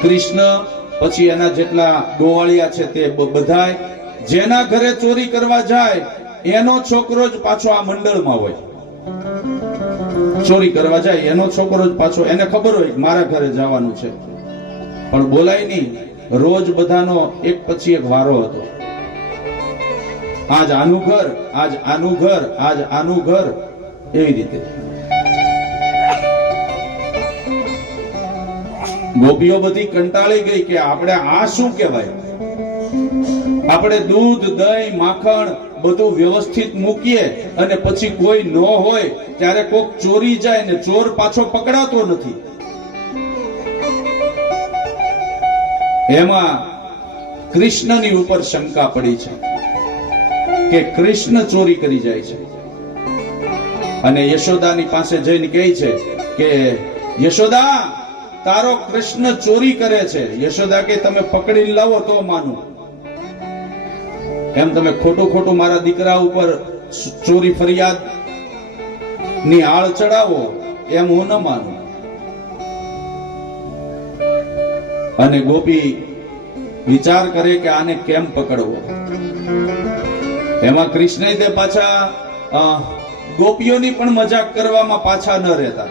કૃષ્ણ પછી એના જેટલા ગોવાળિયા છે તે બધાય જેના ઘરે ચોરી કરવા જાય એનો છોકરો જ પાછો આ મંડળમાં હોય. ચોરી કરવા જાય એનો છોકરો જ પાછો, એને ખબર હોય મારા ઘરે જવાનું છે, પણ બોલાય નહીં. રોજ બધાનો એક પછી એક વારો હતો. આજ આનું ઘર, આજ આનું ઘર, આજ આનું ઘર, એવી રીતે. ગોપીઓ બધી કંટાળી ગઈ કે આપણે આ શું કહેવાય? આપણે દૂધ, દહીં, માખણ બધું વ્યવસ્થિત મૂકીએ અને પછી કોઈ ન હોય ત્યારે કોક ચોરી જાય ને ચોર પાછો પકડાતો નથી. એમાં કૃષ્ણની ઉપર શંકા પડી છે કે કૃષ્ણ ચોરી કરી જાય છે. અને યશોદાની પાસે જઈને કહે છે કે યશોદા, તારો કૃષ્ણ ચોરી કરે છે. યશોદા કે તમે પકડી લાવો તો માનું. એમ તમે ખોટું ખોટું મારા દીકરા ઉપર ચોરી ફરિયાદ ની આળ ચડાવો એમ હું ન માનું. અને ગોપી વિચાર કરે કે આને કેમ પકડવો. એમાં કૃષ્ણ તે પાછા ગોપીઓની પણ મજાક કરવામાં પાછા ન રહેતા.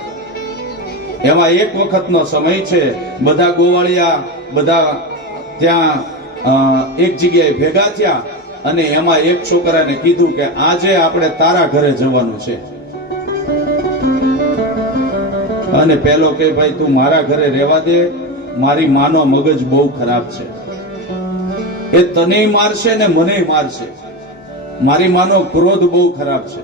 એમાં એક વખતનો સમય છે, બધા ગોવાળિયા બધા ત્યાં એક જગ્યાએ ભેગા થયા અને એમાં એક છોકરાને કીધું કે આજે આપણે તારા ઘરે જવાનું છે. અને પેલો કે ભાઈ તું મારા ઘરે રહેવા દે, મારી માનો મગજ બહુ ખરાબ છે, એ તને મારશે ને મને મારશે. મારી માનો ક્રોધ બહુ ખરાબ છે.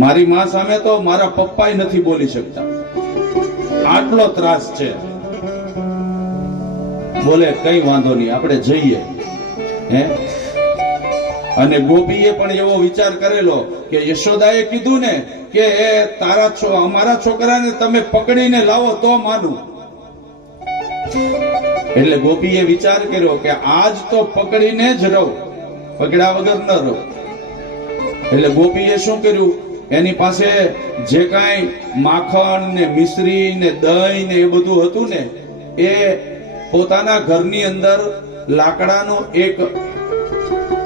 મારી માં સામે તો મારા પપ્પાય નથી બોલી શકતા, આટલો ત્રાસ છે. બોલે કઈ વાંધો નહીં, આપણે જઈએ. હે, અને ગોપીએ પણ એવો વિચાર કરેલો કે યશોદાએ કીધું ને કે અમારા છોકરાને તમે પકડીને લાવો તો માનું. એટલે ગોપીએ વિચાર કર્યો કે આજ તો પકડીને જ રહું, પકડ્યા વગર ન રહું. એટલે ગોપીએ શું કર્યું, એની પાસે જે કાંઈ માખણ ને મિશ્રી ને દહીં ને એ બધું હતું ને એ પોતાના ઘરની અંદર લાકડાનું એક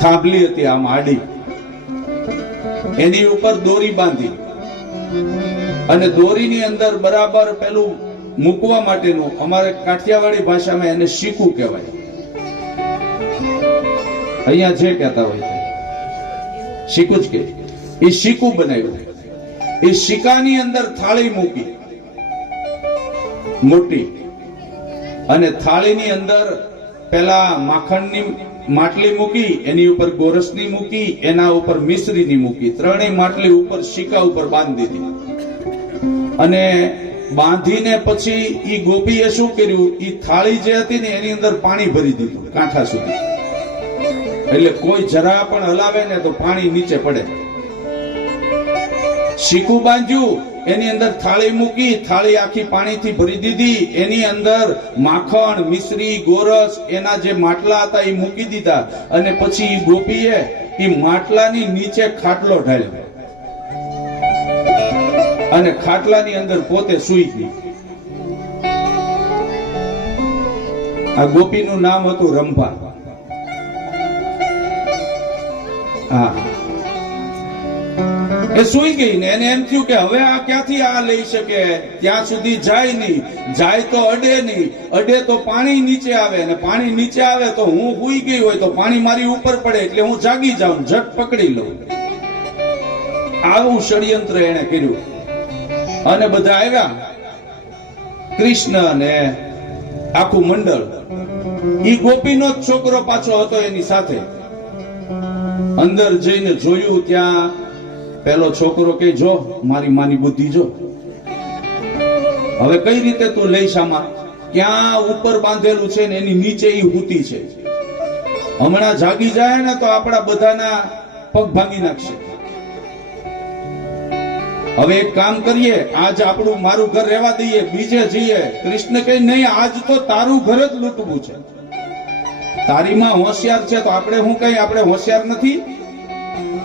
થાંભલી હતી આમ આડી, એની ઉપર દોરી બાંધી અને દોરીની અંદર બરાબર પેલું મૂકવા માટેનું, અમારે કાઠિયાવાડી ભાષામાં એને શીકું કહેવાય, અહીંયા જે કહેતા હોય શીકું જ કે, એ શીકું બનાવ્યું. એ શીકાની અંદર થાળી મૂકી મોટી, અને થાળીની અંદર પેલા માખણની માટલી મૂકી, એની ઉપર ગોરસની મૂકી, એના ઉપર મિશ્રીની મૂકી, ત્રણેય માટલી ઉપર શીકા ઉપર બાંધી દીધી. અને બાંધીને પછી ઈ ગોપીએ શું કર્યું, ઈ થાળી જે હતી ને એની અંદર પાણી ભરી દીધું કાંઠા સુધી, એટલે કોઈ જરા પણ હલાવે ને તો પાણી નીચે પડે. શીકું બાંધ્યું, એની અંદર થાળી મૂકી, થાળી આખી પાણીથી ભરી દીધી, એની અંદર માખણ, મિશ્રી, ગોરસ એના જે માટલા હતા એ મૂકી દીધા. અને પછી ઈ ગોપીએ ઈ માટલાની નીચે ખાટલો ઢાળ્યો અને ખાટલાની અંદર પોતે સૂઈ ગઈ. આ ગોપીનું નામ હતું રંભા. હા, એ સૂઈ ગઈ ને એને એમ થયું કે હવે આ ક્યાંથી આ લઈ શકે, ત્યાં સુધી જાય નહીં, જાય તો અડે નહીં, અડે તો પાણી નીચે આવે, ને પાણી નીચે આવે તો હું સૂઈ ગઈ હોય તો પાણી મારી ઉપર પડે એટલે હું જાગી જાઉં, ઝટ પકડી લઉં. આવું ષડયંત્ર એને કર્યું. અને બધા આવ્યા, કૃષ્ણ ને આખું મંડળ. ઈ ગોપીનો જ છોકરો પાછો હતો એની સાથે. અંદર જઈને જોયું, ત્યાં પેલો છોકરો કે જો મારી માની બુદ્ધિ જો, હવે કઈ રીતે તું લઈશ આમાં? ક્યાં ઉપર બાંધેલું છે ને એની નીચે ઈ હૂતી છે. હમણાં જાગી જાય ને તો આપણા બધાના પગ ભાંગી નાખશે. હવે એક કામ કરીએ, આજ આપણું મારું ઘર રહેવા દઈએ, બીજે જઈએ. કૃષ્ણ કહે નહીં, આજ તો તારું ઘર જ લૂંટવું છે. તારી માં હોશિયાર છે તો આપણે શું કઈ આપણે હોશિયાર નથી?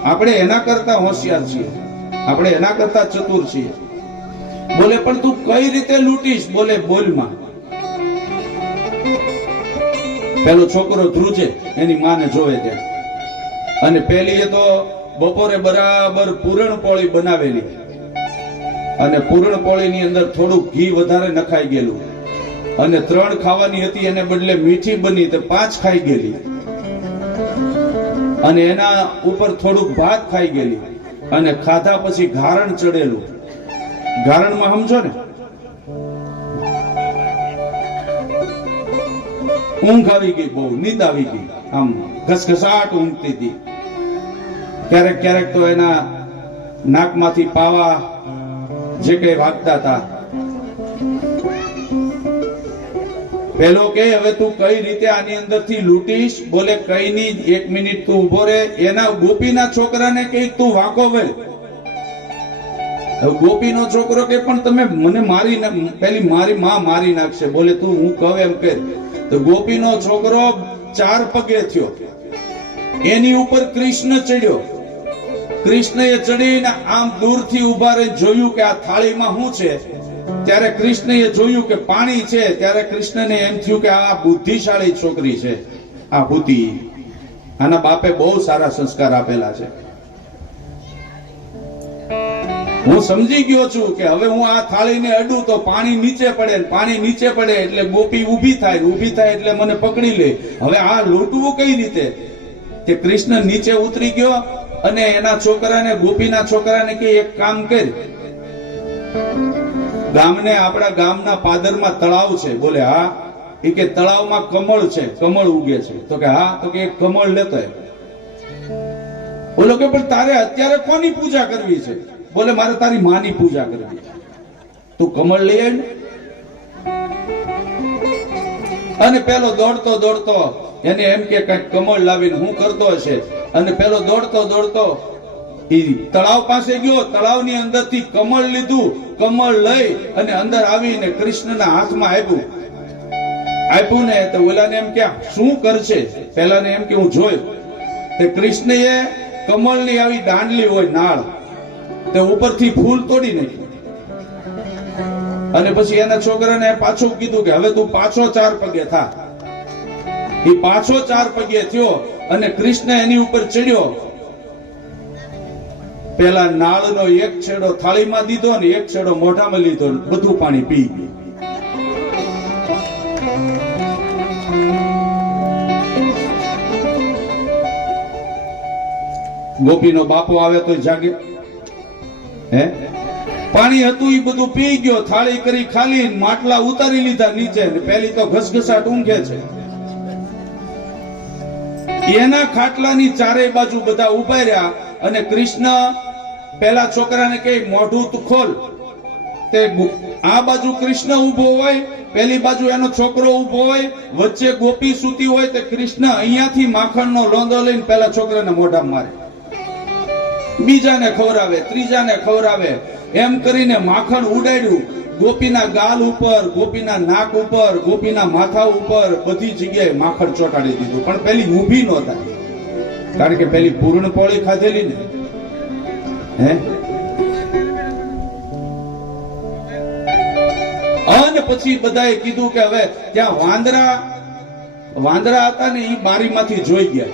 આપણે એના કરતા હોશિયાર છીએ, આપણે એના કરતા ચતુર છીએ. બોલે પણ તું કઈ રીતે લૂંટીશ? બોલે બોલમાં. પેલો છોકરો ધ્રુજે, એની માને જોવે ત્યાં. અને પેલી તો બપોરે બરાબર પૂરણપોળી બનાવેલી, અને પૂરણપોળી ની અંદર થોડું ઘી વધારે નખાઈ ગયેલું, અને 3 ખાવાની હતી એને બદલે મીઠી બની તો 5 ખાઈ ગયેલી, અને એના ઉપર થોડુંક ભાત ખાઈ ગયેલી, અને ખાધા પછી ગારણ ચડેલું. ગારણમાં સમજો ને, ઊંઘ આવી ગઈ, બહુ નીંદ આવી ગઈ, આમ ઘસઘસાટ ઊંઘતી હતી. ક્યારેક ક્યારેક તો એના નાકમાંથી પાવા જે કઈ વાગતા હતા. પેલો કે હવે તું કઈ રીતે આની અંદરથી લૂંટીશ? બોલે કઈ નહીં, 1 મિનિટ તું ઉભો રહે. એના ગોપીના છોકરાને કે તું વાંકો વેલ. ગોપીનો છોકરો કે પણ તમે મને પેલી મારી માં મારી નાખશે. બોલે તું હું કહું એમ કર. તો ગોપીનો છોકરો 4 પગે થયો, એની ઉપર કૃષ્ણ ચડ્યો. કૃષ્ણએ ચડીને આમ દૂરથી ઉભા રહી જોયું કે આ થાળીમાં શું છે. ત્યારે કૃષ્ણએ જોયું કે પાણી છે. ત્યારે કૃષ્ણને એમ થયું કે આ બુદ્ધિશાળી છોકરી છે, આ ભૂતી. આના બાપે બહુ સારા સંસ્કાર આપેલા છે. હું સમજી ગયો છું કે હવે હું આ થાળીને અડું તો પાણી નીચે પડે, પાણી નીચે પડે એટલે ગોપી ઊભી થાય એટલે મને પકડી લે. હવે આ લૂંટવું કઈ રીતે? કે કૃષ્ણ નીચે ઉતરી ગયો અને એના છોકરાને, ગોપીના છોકરાને કે એક કામ કર, આપણા ગામના પાદરમાં તળાવ છે. બોલે હા. એ કે તળાવમાં કમળ છે, કમળ ઉગે છે. તો કે હા. તો કે એક કમળ લેતો. બોલો કે પણ તારે અત્યારે કોની પૂજા કરવી છે? બોલે મારે તારી માની પૂજા કરવી. તું કમળ લઈ આવ. અને પેલો દોડતો એને એમ કે કઈક કમળ લાવીને હું કરતો હશે. અને પેલો દોડતો તળાવ પાસે ગયો. તળાવની અંદરથી કમળ લીધું. કમળ લઈ અને અંદર આવીને કૃષ્ણના હાથમાં આપ્યું ને તો ઓલાને એમ કે શું કરશે? પેલાને એમ કે હું જોયું. તે કૃષ્ણએ કમળની આવી દાંડલી હોય નાળ, તે ઉપરથી ફૂલ તોડી નાખ્યું. અને પછી એના છોકરાને પાછું કીધું કે હવે તું પાછો 4 પગે થા. એ પાછો 4 પગે થયો અને કૃષ્ણ એની ઉપર ચડ્યો. પેલા નાળનો એક છેડો થાળીમાં દીધો ને એક છેડો મોઢામાં લીધો, બધું પાણી પી ગયું. ગોપીનો બાપો આવે તો જાગે. પાણી હતું એ બધું પી ગયો. થાળી કરી ખાલી, માટલા ઉતારી લીધા નીચે. પેલી તો ઘસઘસાટ ઊંઘે છે. એના ખાટલાની ચારે બાજુ બધા ઉભા રહ્યા. અને કૃષ્ણ પેલા છોકરાને કહે મોઢું તું ખોલ. તે આ બાજુ કૃષ્ણ ઉભો હોય, પેલી બાજુ એનો છોકરો ઉભો હોય, વચ્ચે ગોપી સૂતી હોય. તે કૃષ્ણ અહીંયાથી માખણનો લોંદો લઈને પેલા છોકરાને મોઢામાં મારે, બીજાને ખવરાવે, ત્રીજાને ખવરાવે. એમ કરીને માખણ ઉડાડ્યું. ગોપીના ગાલ ઉપર, ગોપીના નાક ઉપર, ગોપીના માથા ઉપર, બધી જગ્યાએ માખણ ચોટાડી દીધું. પણ પેલી ઊભી નહોતા, કારણ કે પેલી પૂર્ણપોળી ખાધેલી ને. અને પછી બધાએ કીધું કે હવે ત્યાં વાંદરા હતા ને, એ બારીમાંથી જોઈ ગયા.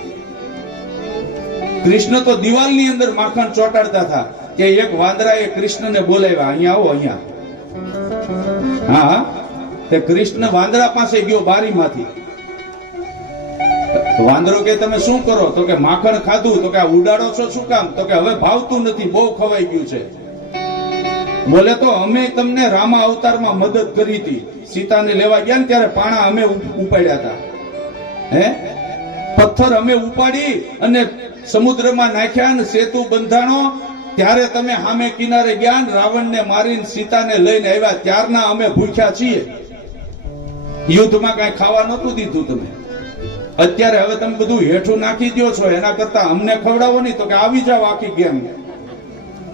કૃષ્ણ તો દિવાલની અંદર માખણ ચોટાડતા હતા કે એક વાંદરાએ કૃષ્ણને બોલાવ્યા, અહીંયા આવો, અહીંયા. હા, તે કૃષ્ણ વાંદરા પાસે ગયો બારીમાંથી. વાંદરો કે તમે શું કરો? તો કે માખણ ખાધું. તો કે આ ઉડાડો છો શું કામ? તો કે હવે ભાવતું નથી, બહુ ખવાઈ ગયું છે. બોલે તો અમે તમને રામા અવતારમાં મદદ કરી હતી. સીતાને લેવા ગયા ને ત્યારે પાણા અમે ઉપાડ્યા હતા. પથ્થર અમે ઉપાડી અને સમુદ્રમાં નાખ્યા અને સેતુ બંધાણો ત્યારે તમે સામે કિનારે ગયા ને રાવણને મારીને સીતાને લઈને આવ્યા, ત્યારના અમે ભૂખ્યા છીએ. યુદ્ધમાં કઈ ખાવા નતું દીધું તમે. અત્યારે હવે તમે બધું હેઠું નાખી દો છો, એના કરતા અમને ખવડાવો નહીં તો કે આવી જાવ આખી ગેમ,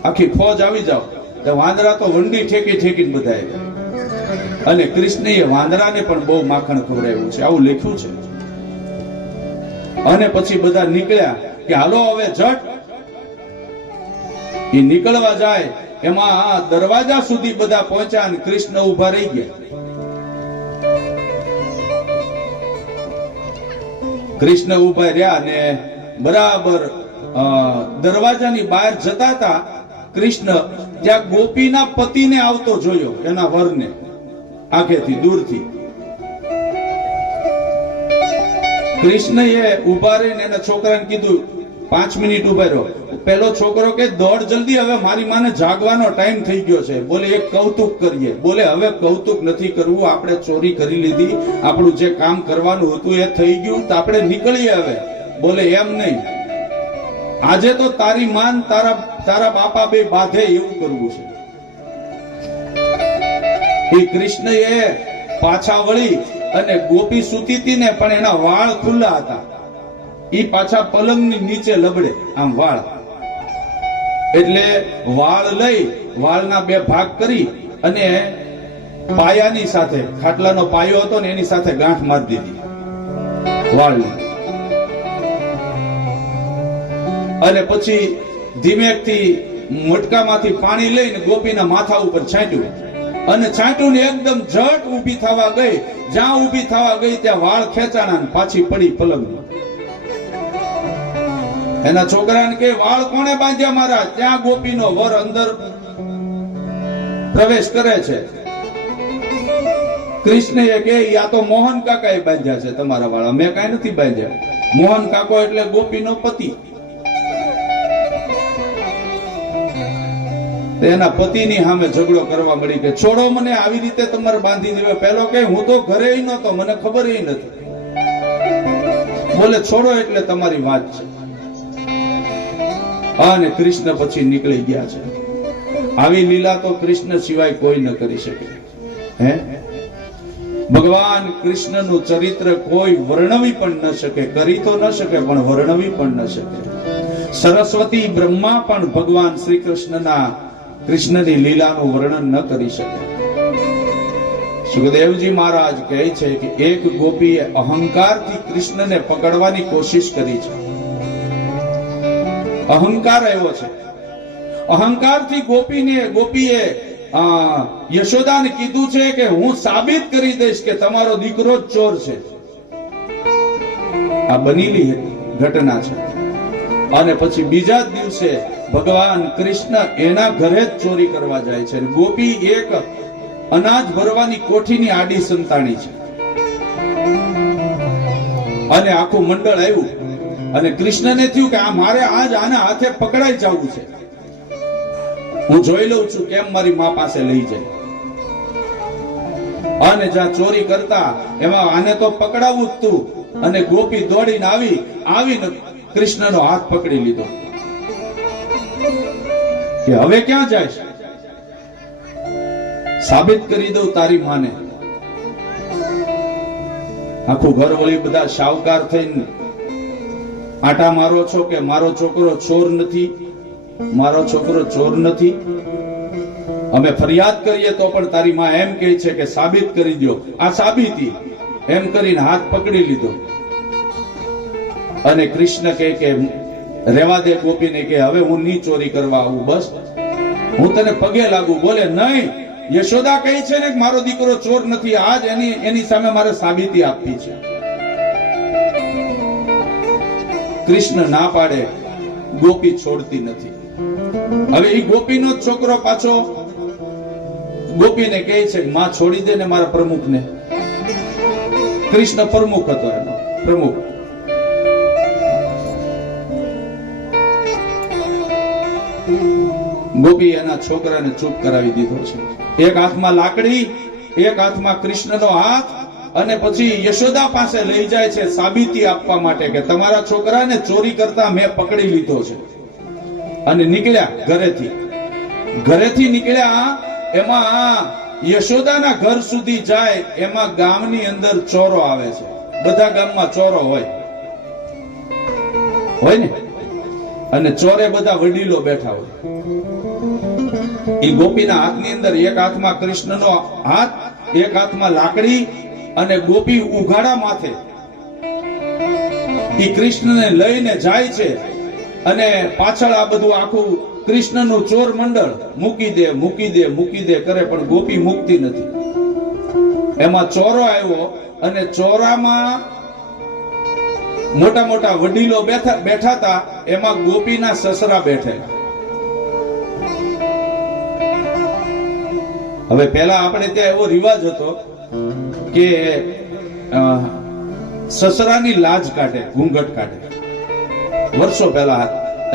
આખી ફોજ આવી જાવ. વાંદરા તો વંડી ઠેકી ઠેકીને બધા આવ્યા. અને કૃષ્ણએ વાંદરાને પણ બહુ માખણ ખવડાવ્યું છે, આવું લખ્યું છે. અને પછી બધા નીકળ્યા કે હાલો હવે જટ. એ નીકળવા જાય એમાં દરવાજા સુધી બધા પહોંચ્યા અને કૃષ્ણ ઉભા રહી ગયા. કૃષ્ણ ઉભા રહ્યા ને બરાબર દરવાજાની બહાર જતા હતા. કૃષ્ણ ત્યાં ગોપીના પતિને આવતો જોયો, એના વરને આંખેથી દૂરથી. કૃષ્ણએ ઉભા રહીને એના છોકરાને કીધું 5 મિનિટ ઉભા રહો. પેલો છોકરો કે દોડ જલ્દી, હવે મારી માને જાગવાનો ટાઈમ થઈ ગયો છે. બોલે એક કૌતુક કરીએ. બોલે હવે કૌતુક નથી કરવું, આપણે ચોરી કરી લીધી, આપણું જે કામ કરવાનું હતું એ થઈ ગયું, તો આપણે નીકળીએ હવે. બોલે એમ નહીં, આજે તો તારી માન તારા બાપા બે બાંધે એવું કરવું છે. એ કૃષ્ણએ પાછા વળી અને ગોપી સૂતી હતી ને પણ એના વાળ ખુલ્લા હતા, ઈ પાછા પલંગની નીચે લબડે આમ વાળ. એટલે વાળ લઈ વાળના 2 ભાગ કરી અને પાયાની સાથે, ખાટલાનો પાયો હતો ને એની સાથે ગાંઠ મારી દીધી વાળની. અને પછી ધીમેકથી મટકામાંથી પાણી લઈને ગોપીના માથા ઉપર છાંટ્યું. અને છાંટ્યું ને એકદમ ઝટ ઊભી થવા ગઈ. જ્યાં ઊભી થવા ગઈ ત્યાં વાળ ખેંચાણા પાછી પડી પલંગ. એના છોકરાને કે વાળ કોણે બાંધ્યા મારા? ત્યાં ગોપીનો વર અંદર પ્રવેશ કરે છે. કૃષ્ણએ કે આ તો મોહન કાકાએ બાંધ્યા છે તમારા વાળ, મેં કાંઈ નથી બાંધ્યા. મોહન કાકો એટલે ગોપીનો પતિ. એના પતિની સામે ઝઘડો કરવા મળી કે છોડો મને, આવી રીતે તમારે બાંધી દેવા. પેલો કે હું તો ઘરે નહોતો, મને ખબર નથી. બોલે છોડો એટલે તમારી વાત છે. અને કૃષ્ણ પછી નીકળી ગયા છે. આવી લીલા તો કૃષ્ણ સિવાય કોઈ ન કરી શકે. હે ભગવાન કૃષ્ણનું ચરિત્ર કોઈ વર્ણવી પણ ન શકે, કરી તો ન શકે પણ વર્ણવી પણ ન શકે. સરસ્વતી બ્રહ્મા પણ ભગવાન શ્રી કૃષ્ણની લીલાનું વર્ણન ન કરી શકે. સુખદેવજી મહારાજ કહે છે કે એક ગોપીએ અહંકારથી કૃષ્ણને પકડવાની કોશિશ કરી છે. અહંકાર આવ્યો છે. અહંકારથી ગોપીએ યશોદાને કીધું છે કે હું સાબિત કરી દઈશ કે તમારો દીકરો જ ચોર છે. આ બનેલી ઘટના છે. અને પછી બીજા જ દિવસે ભગવાન કૃષ્ણ એના ઘરે જ ચોરી કરવા જાય છે. ગોપી એક અનાજ ભરવાની કોઠીની આડી સંતાણી છે. અને આખું મંડળ આવ્યું અને કૃષ્ણને થયું કે આ મારે આજ આના હાથે પકડાઈ જવું છે. હું જોઈ લઉં છું કેમ મારી મા પાસે લઈ જાય. અને જ્યાં ચોરી કરતા એમાં આને તો પકડાવું જ તું. અને ગોપી દોડીને આવીને કૃષ્ણનો હાથ પકડી લીધો કે હવે ક્યાં જાય? સાબિત કરી દઉં તારી માને. આખું ઘર વળી બધા શાવકાર થઈને આટા મારો છો કે મારો છોકરો ચોર નથી, મારો છોકરો ચોર નથી. અમે ફરિયાદ કરીએ તો પણ તારી માં એમ કહે છે કે સાબિત કરી દો. આ સાબિતી એમ કરીને હાથ પકડી લીધો. અને કૃષ્ણ કહે કે રેવા દે ગોપીને, કે હવે હું નહીં ચોરી કરવા આવું, બસ હું તને પગે લાગુ. બોલે નહીં, યશોદા કહે છે ને કે મારો દીકરો ચોર નથી, આજ એની સામે મારે સાબિતી આપવી છે. કૃષ્ણ ના પાડે, ગોપી છોડતી નથી. હવે એ ગોપીનો છોકરો પાછો ગોપીને કહે છે કે માં છોડી દે ને મારા પ્રમુખને. કૃષ્ણ પ્રમુખ હતો, એનો પ્રમુખ. ગોપી એના છોકરાને ચૂપ કરાવી દીધો છે. એક હાથમાં લાકડી, એક હાથમાં કૃષ્ણનો હાથ. અને પછી યશોદા પાસે લઈ જાય છે સાબિતી આપવા માટે કે તમારા છોકરાને ચોરી કરતા મેં પકડી લીધો છે. અને નીકળ્યા ઘરેથી નીકળ્યા એમાં યશોદાના ઘર સુધી જાય એમાં ગામની અંદર ચોરો આવે છે. બધા ગામમાં ચોરો હોય ને, અને ચોરે બધા વડીલો બેઠા હોય. એ ગોપીના હાથની અંદર એક હાથમાં કૃષ્ણનો હાથ, એક હાથમાં લાકડી, અને ગોપી ઉઘાડા માથે એ કૃષ્ણને લઈને જાય છે. અને પાછળ આ બધું આખું કૃષ્ણનું ચોર મંડળ મૂકી દે કરે, પણ ગોપી મુકતી નથી. એમાં ચોરો આવ્યો અને ચોરામાં મોટા મોટા વડીલો બેઠા હતા. એમાં ગોપીના સસરા બેઠેલા. હવે પહેલા આપણે ત્યાં એવો રિવાજ હતો કે સસરાની લાજ કાઢે, ઘૂંઘટ કાઢે, વર્ષો પહેલા.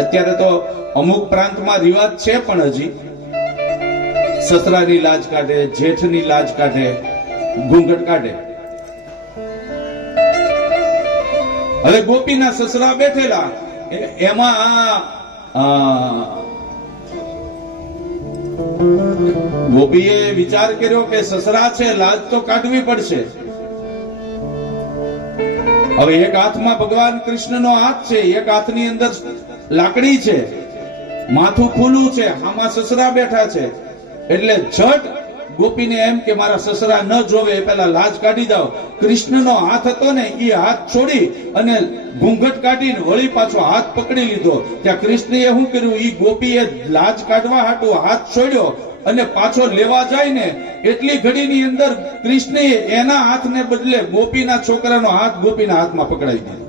અત્યારે તો અમુક પ્રાંતમાં રિવાજ છે, પણ હજી સસરાની લાજ કાઢે, જેઠની લાજ કાઢે, ઘૂંઘટ કાઢે. હવે ગોપીના સસરા બેઠેલા, એમાં ગોપીએ વિચાર કર્યો કે સસરા છે, લાજ તો કાઢવી પડશે. હવે એક હાથમાં ભગવાન કૃષ્ણનો હાથ છે, એક હાથની અંદર લાકડી છે, માથું ખુલ્લું છે, આમાં સસરા બેઠા છે. એટલે ઝટ ગોપીને એમ કે મારા સસરા ન જોવે એ પહેલા લાજ કાઢી દો. કૃષ્ણનો હાથ હતો ને, એ હાથ છોડી અને ઘૂંઘટ કાઢીને વળી પાછો હાથ પકડી લીધો. ત્યાં કૃષ્ણએ શું કર્યું, એ ગોપીએ લાજ કાઢવા હાટુ હાથ છોડ્યો અને પાછો લેવા જાય ને, એટલી ઘડીની અંદર કૃષ્ણએ એના હાથને બદલે ગોપીના છોકરાનો હાથ ગોપીના હાથમાં પકડાઈ દીધો.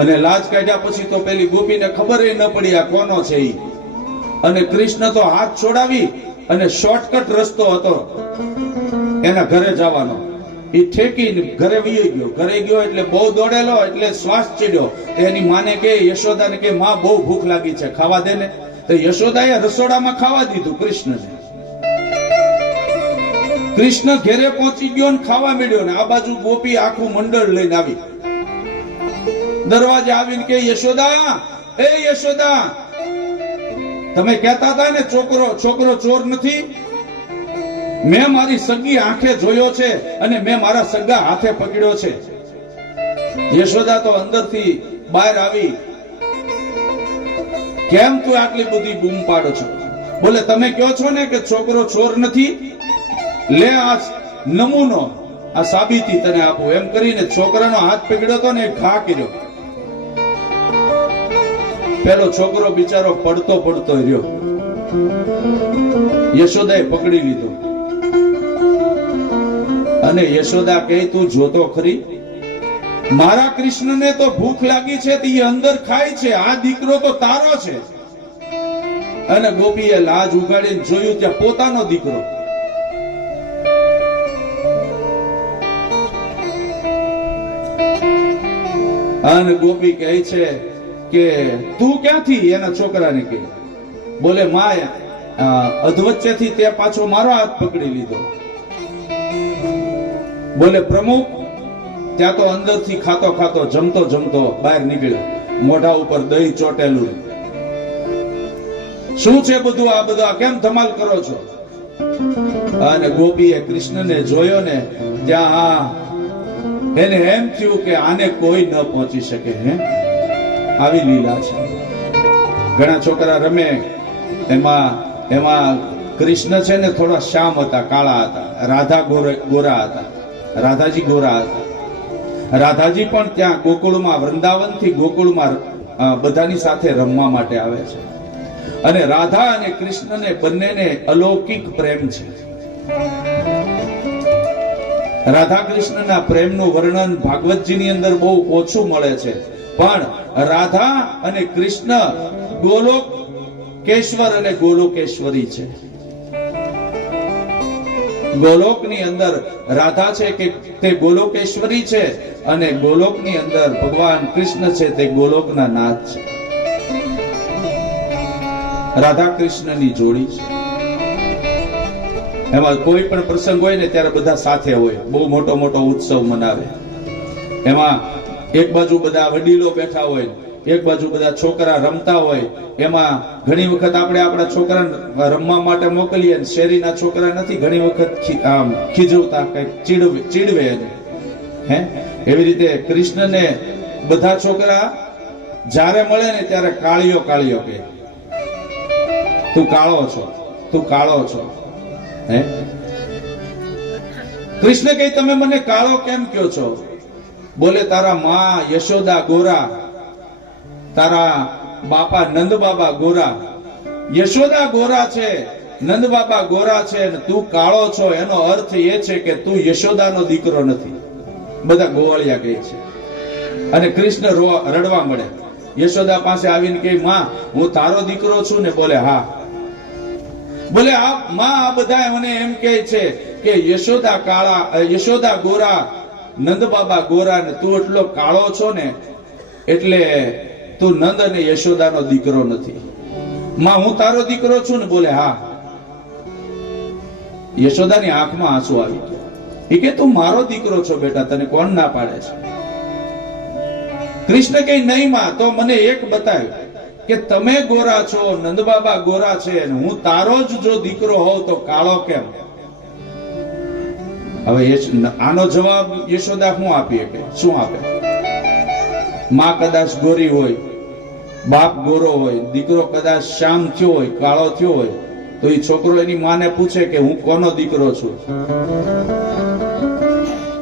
અને લાજ કાઢ્યા પછી તો પેલી ગોપીને ખબર ન પડી આ કોનો છે ઈ. અને કૃષ્ણ તો હાથ છોડાવી અને શોર્ટકટ રસ્તો હતો એના ઘરે જવાનો. એ ઠેકીને ઘરે વહી ગયો. ઘરે ગયો એટલે બહુ દોડેલો, એટલે શ્વાસ ચડ્યો. એની માને કે, યશોદાને કે, માં બહુ ભૂખ લાગી છે, ખાવા દે ને. તો યશોદાએ રસોડામાં ખાવા દીધું કૃષ્ણને. કૃષ્ણ ઘરે પહોંચી ગયો ને ખાવા મળ્યો ને આ બાજુ ગોપી આખું મંડળ લઈને આવી. દરવાજે આવીને કે, યશોદા, એ યશોદા, તમે કહેતા હતા ને છોકરો ચોર નથી, મેં મારી સગી આંખે જોયો છે અને મેં મારા સગા હાથે પકડ્યો છે. યશોદા તો અંદરથી બહાર આવી, કેમ તું આટલી બધી બૂમ પાડો છો? બોલે, તમે કહો છો ને કે છોકરો ચોર નથી, લે આ નમૂનો, આ સાબિતી તને આપું. એમ કરીને છોકરાનો હાથ પકડ્યો તો ને ઘા કર્યો. પેલો છોકરો બિચારો પડતો રહ્યો. યશોદાએ પકડી લીધો અને યશોદા કહે, તું જોતો ખરી, મારા કૃષ્ણને તો ભૂખ લાગી છે, તે અંદર ખાય છે, આ દીકરો તો તારો છે. અને ગોપીએ લાજ ઉગાડીને જોયું, ત્યાં પોતાનો દીકરો. અને ગોપી કહે છે કે તું ક્યાંથી? એના છોકરાને કહે. બોલે, માં અધવચ્ચેથી તે પાછો મારો હાથ પકડી લીધો. બોલે, પ્રમુખ, ત્યાં તો અંદરથી ખાતો જમતો બહાર નીકળ્યો, મોઢા ઉપર દહીં ચોટેલું. શું છે બધું આ બધું, કેમ ધમાલ કરો છો? અને ગોપીએ કૃષ્ણને જોયો ને, ત્યાં એને એમ થયું કે આને કોઈ ન પહોંચી શકે. હે, આવી લીલા છે. ઘણા છોકરા રમે, એમાં કૃષ્ણ છે ને થોડા શ્યામ હતા, કાળા હતા. રાધા ગોરા હતા, રાધાજી ગોરા હતા. રાધાજી પણ ત્યાં ગોકુળમાં, વૃંદાવન થી ગોકુળમાં બધાની સાથે રમવા માટે આવે છે. અને રાધા અને કૃષ્ણને બંનેને અલૌકિક પ્રેમ છે. રાધા કૃષ્ણના પ્રેમનું વર્ણન ભાગવતજીની અંદર બહુ ઓછું મળે છે, પણ રાધા અને કૃષ્ણ ગોલોકેશ્વર અને ગોલોકેશ્વરી છે. ગોલોકની અંદર રાધા છે કે તે ગોલોકેશ્વરી છે, અને ગોલોકની અંદર ભગવાન કૃષ્ણ છે તે ગોલોકના નાથ છે. રાધા કૃષ્ણની જોડી છે. એમાં કોઈ પણ પ્રસંગ હોય ને ત્યારે બધા સાથે હોય, બહુ મોટો ઉત્સવ મનાવે. એમાં એક બાજુ બધા વડીલો બેઠા હોય, એક બાજુ બધા છોકરા રમતા હોય. એમાં ઘણી વખત આપણે આપણા છોકરાને રમવા માટે મોકલીએ, શેરીના છોકરા નથી ઘણી વખત ખીજવતા, કઈ ચીડવે એને. હે એવી રીતે કૃષ્ણને બધા છોકરા જ્યારે મળે ને ત્યારે કાળિયો કાળિયો કહે, તું કાળો છો, તું કાળો છો. હે કૃષ્ણ કહે, તમે મને કાળો કેમ કહો છો? બોલે, તારા માં યશોદા ગોરા, તારા બાપા નંદ બાબા ગોરા. યશોદા ગોરા છે, નંદ બાબા ગોરા છે, અને તું કાળો છો. એનો અર્થ એ છે કે તું યશોદાનો દીકરો નથી. બધા ગોવાળિયા કહે છે. અને કૃષ્ણ રડવા મળે. યશોદા પાસે આવીને કહે, માં હું તારો દીકરો છું ને? બોલે, હા. બોલે, માં આ બધા મને એમ કહે છે કે યશોદા કાળા, યશોદા ગોરા, નંદ બાબા ગોરા, ને તું એટલો કાળો છો ને એટલે તું નંદ અને યશોદાનો દીકરો નથી. માં હું તારો દીકરો છું ને? બોલે, હા. યશોદાની આંખમાં આંસુ આવી ગયા. એ કે તું મારો દીકરો છો બેટા, તને કોણ ના પાડે છે? કૃષ્ણ કહે, નહીં માં, તો મને એક બતાવ્યું કે તમે ગોરા છો, નંદ બાબા ગોરા છે, અને હું તારો જ જો દીકરો હોઉં તો કાળો કેમ? હવે આનો જવાબ યશોદા શું આપી શકે? શું આપે? માં કદાચ ગોરી હોય, બાપ ગોરો હોય, દીકરો કદાચ શ્યામ થયો હોય, કાળો થયો હોય, તો એ છોકરો એની માને પૂછે કે હું કોનો દીકરો છું?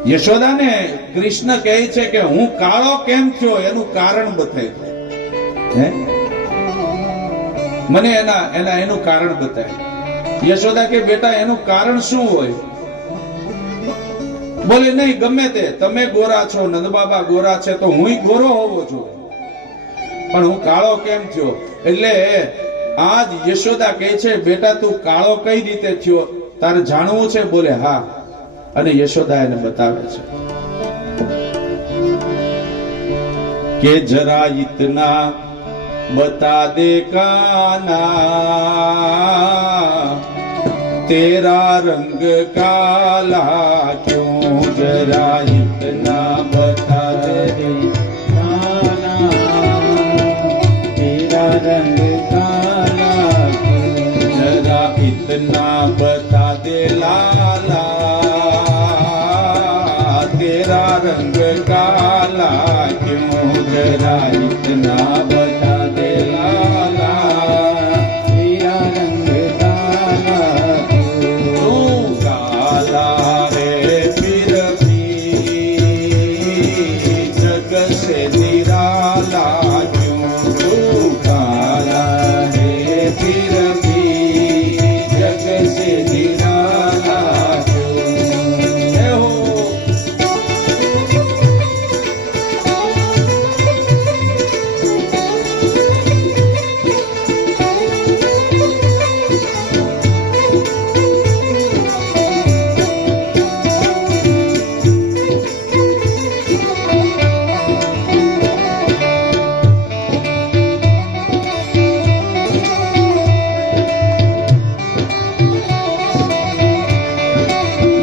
યશોદાને કૃષ્ણ કહે છે કે હું કાળો કેમ થયો એનું કારણ બતાવ્યું. હે મને એનું કારણ બતાવ્યું. યશોદા કે બેટા એનું કારણ શું હોય? બોલે, નહીં, ગમે તે, તમે ગોરા છો, નંદબાબા ગોરા છે, તો હું ગોરો હોવો છું, પણ હું કાળો કેમ થયો? એટલે આજ યશોદા કહે છે, બેટા તું કાળો કઈ રીતે થયો, તારે જાણવું છે? બોલે, હા. અને યશોદા એને બતાવે છે કે જરા ઇતના બતા દે કાના, तेरा रंग काला क्यों? जरा इतना बता दे काना, तेरा रंग काला क्यों? जरा इतना बता दे लाला, तेरा रंग काला क्यों? जरा इतना बता दे लाला, तेरा रंग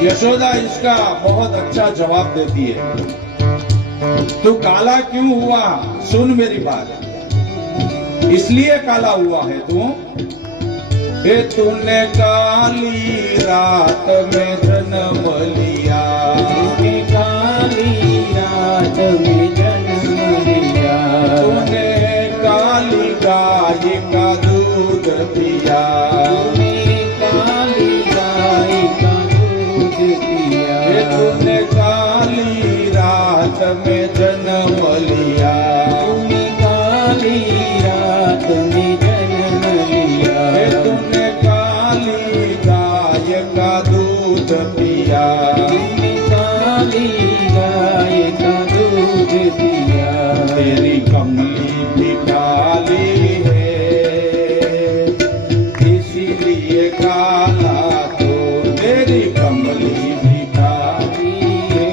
यशोदा इसका बहुत अच्छा जवाब देती है। तू काला क्यों हुआ? सुन मेरी बात, इसलिए काला हुआ है तू, तूने काली रात में जन्म लिया, तूने काली रात में जन्म लिया, तूने काली गाय का दूध पिया, तूने काली रात में जन्म लिया, तूने काली रात में जन्म लिया, तूने काली गाय का दूध पिया, तूने काली गाय का दूध पिया, तेरी कमली भी काली है इसीलिए काला तो, तेरी कमली भी काली है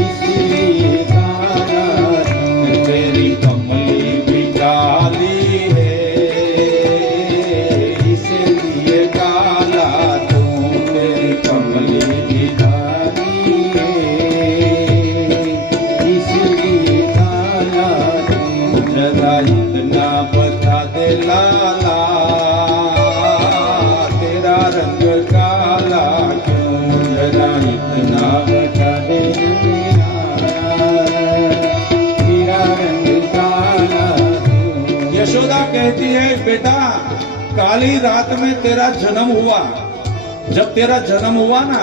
इसीलिए काला बेटा काली रात में तेरा जन्म हुआ, जब तेरा जन्म हुआ ना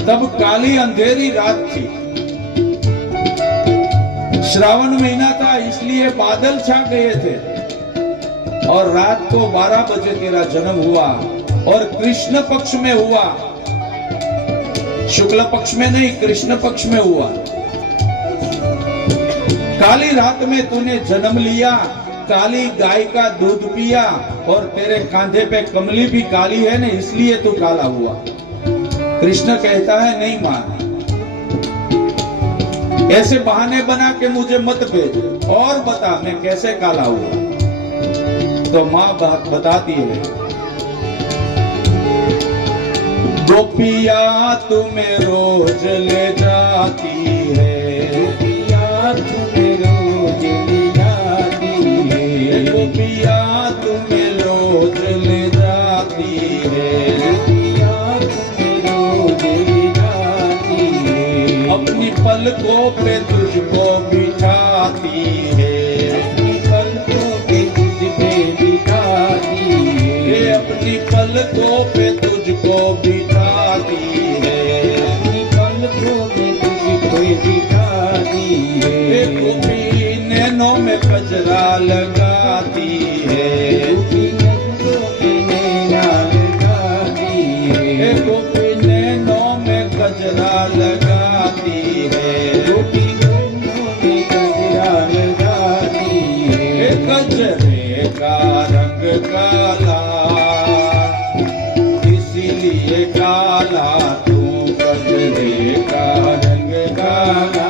तब काली अंधेरी रात थी, श्रावण महीना था इसलिए बादल छा गए थे और रात को 12 बजे तेरा जन्म हुआ और कृष्ण पक्ष में हुआ, शुक्ल पक्ष में नहीं कृष्ण पक्ष में हुआ। काली रात में तूने जन्म लिया, काली गाय का दूध पिया और तेरे कांधे पे कमली भी काली है ना इसलिए तू काला हुआ। कृष्ण कहता है नहीं मां, ऐसे बहाने बना के मुझे मत भेज और बता मैं कैसे काला हुआ। तो मां बताती है, गोपिया तुम्हें रोज ले जाती है, गोपिया तुम्हें रोज ले जाती है, गोपिया तुम्हें रोज ले जाती है, गोपिया तुम्हें रोज ले जाती है, अपनी पलकों पे तुझको बिठाती है, अपनी पलकों पे तुझ पे बिठाती है, अपनी पलकों पे तुझको बिठाती है, अपनी पलकों पे तुझको बिठाती है, गोपी नैनों में गजरा लगाती है, गोपी नैना लगाती है, गोपी नैनों में गजरा लगाती है, गोपी नैनों में गजरा लगाती है, गजरे का रंग काला इसीलिए काला तू, गजरे का रंग काला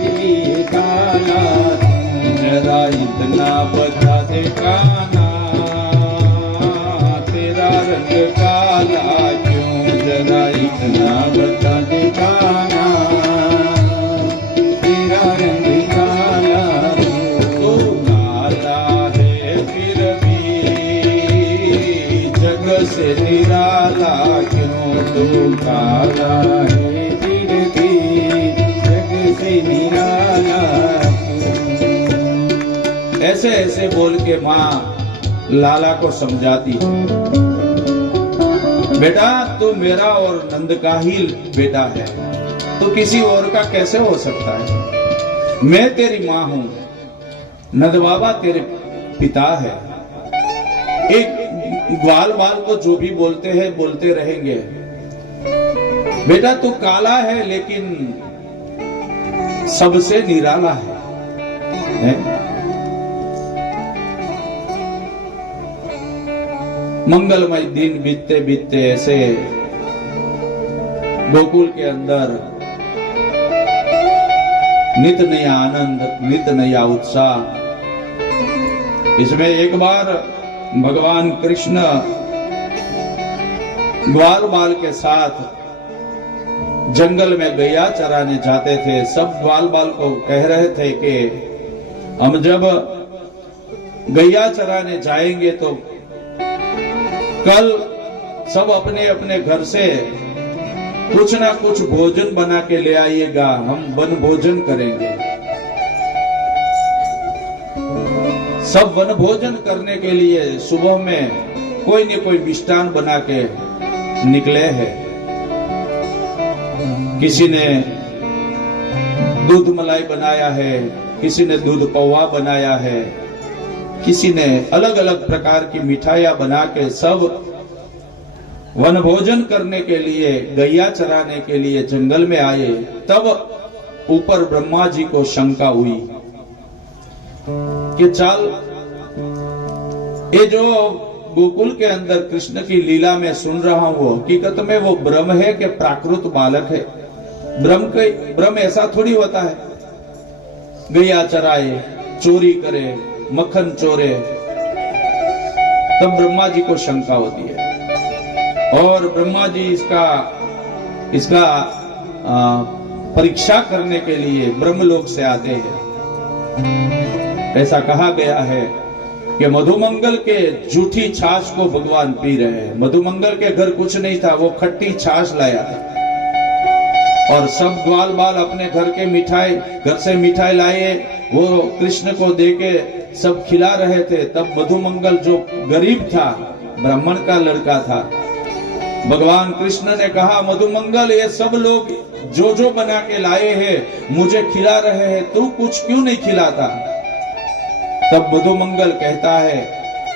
इसीलिए काला तू, जरा इतना बता दे काना तेरा रंग काला क्यों, जरा इतना बता दे काना तेरा रंग काला तो काला है फिर भी जग से निराला क्यों, तू काला है फिर भी जग से निराला क्यों। ऐसे ऐसे बोल के माँ लाला को समझाती है, बेटा तू मेरा और नंद का ही बेटा है, तू किसी और का कैसे हो सकता है। मैं तेरी माँ हूं, नंद बाबा तेरे पिता है। एक ग्वाल बाल को जो भी बोलते हैं बोलते रहेंगे। बेटा तू काला है लेकिन सबसे निराला है? मंगलमय दिन बीतते बीतते ऐसे गोकुल के अंदर नित नया आनंद, नित नया उत्साह। इसमें एक बार भगवान कृष्ण ग्वाल बाल के साथ जंगल में गैया चराने जाते थे। सब ग्वाल बाल को कह रहे थे कि हम जब गैया चराने जाएंगे तो कल सब अपने अपने घर से कुछ ना कुछ भोजन बना के ले आइएगा, हम वन भोजन करेंगे। सब वन भोजन करने के लिए सुबह में कोई न कोई मिष्ठान बना के निकले हैं। किसी ने दूध मलाई बनाया है, किसी ने दूध पौवा बनाया है, किसी ने अलग अलग प्रकार की मिठाइयां बना के सब वन भोजन करने के लिए, गैया चराने के लिए जंगल में आए। तब ऊपर ब्रह्मा जी को शंका हुई कि चल ये जो गोकुल के अंदर कृष्ण की लीला में सुन रहा हूं, हकीकत में वो ब्रह्म है कि प्राकृत बालक है? ब्रह्म ऐसा थोड़ी होता है, गैया चराए, चोरी करे, मक्खन चोरे। तब ब्रह्मा जी को शंका होती है और ब्रह्मा जी इसका परीक्षा करने के लिए ब्रह्मलोक से आते हैं। ऐसा कहा गया है कि मधुमंगल के झूठी छाछ को भगवान पी रहे हैं। मधुमंगल के घर कुछ नहीं था, वो खट्टी छाछ लाया था और सब ग्वाल बाल अपने घर से मिठाई लाए, वो कृष्ण को देके सब खिला रहे थे, तब मधुमंगल जो गरीब था, ब्राह्मण का लड़का था, भगवान कृष्ण ने कहा मधुमंगल ये सब लोग जो जो बना के लाए हैं मुझे खिला रहे हैं, तू कुछ क्यों नहीं खिलाता? तब मधुमंगल कहता है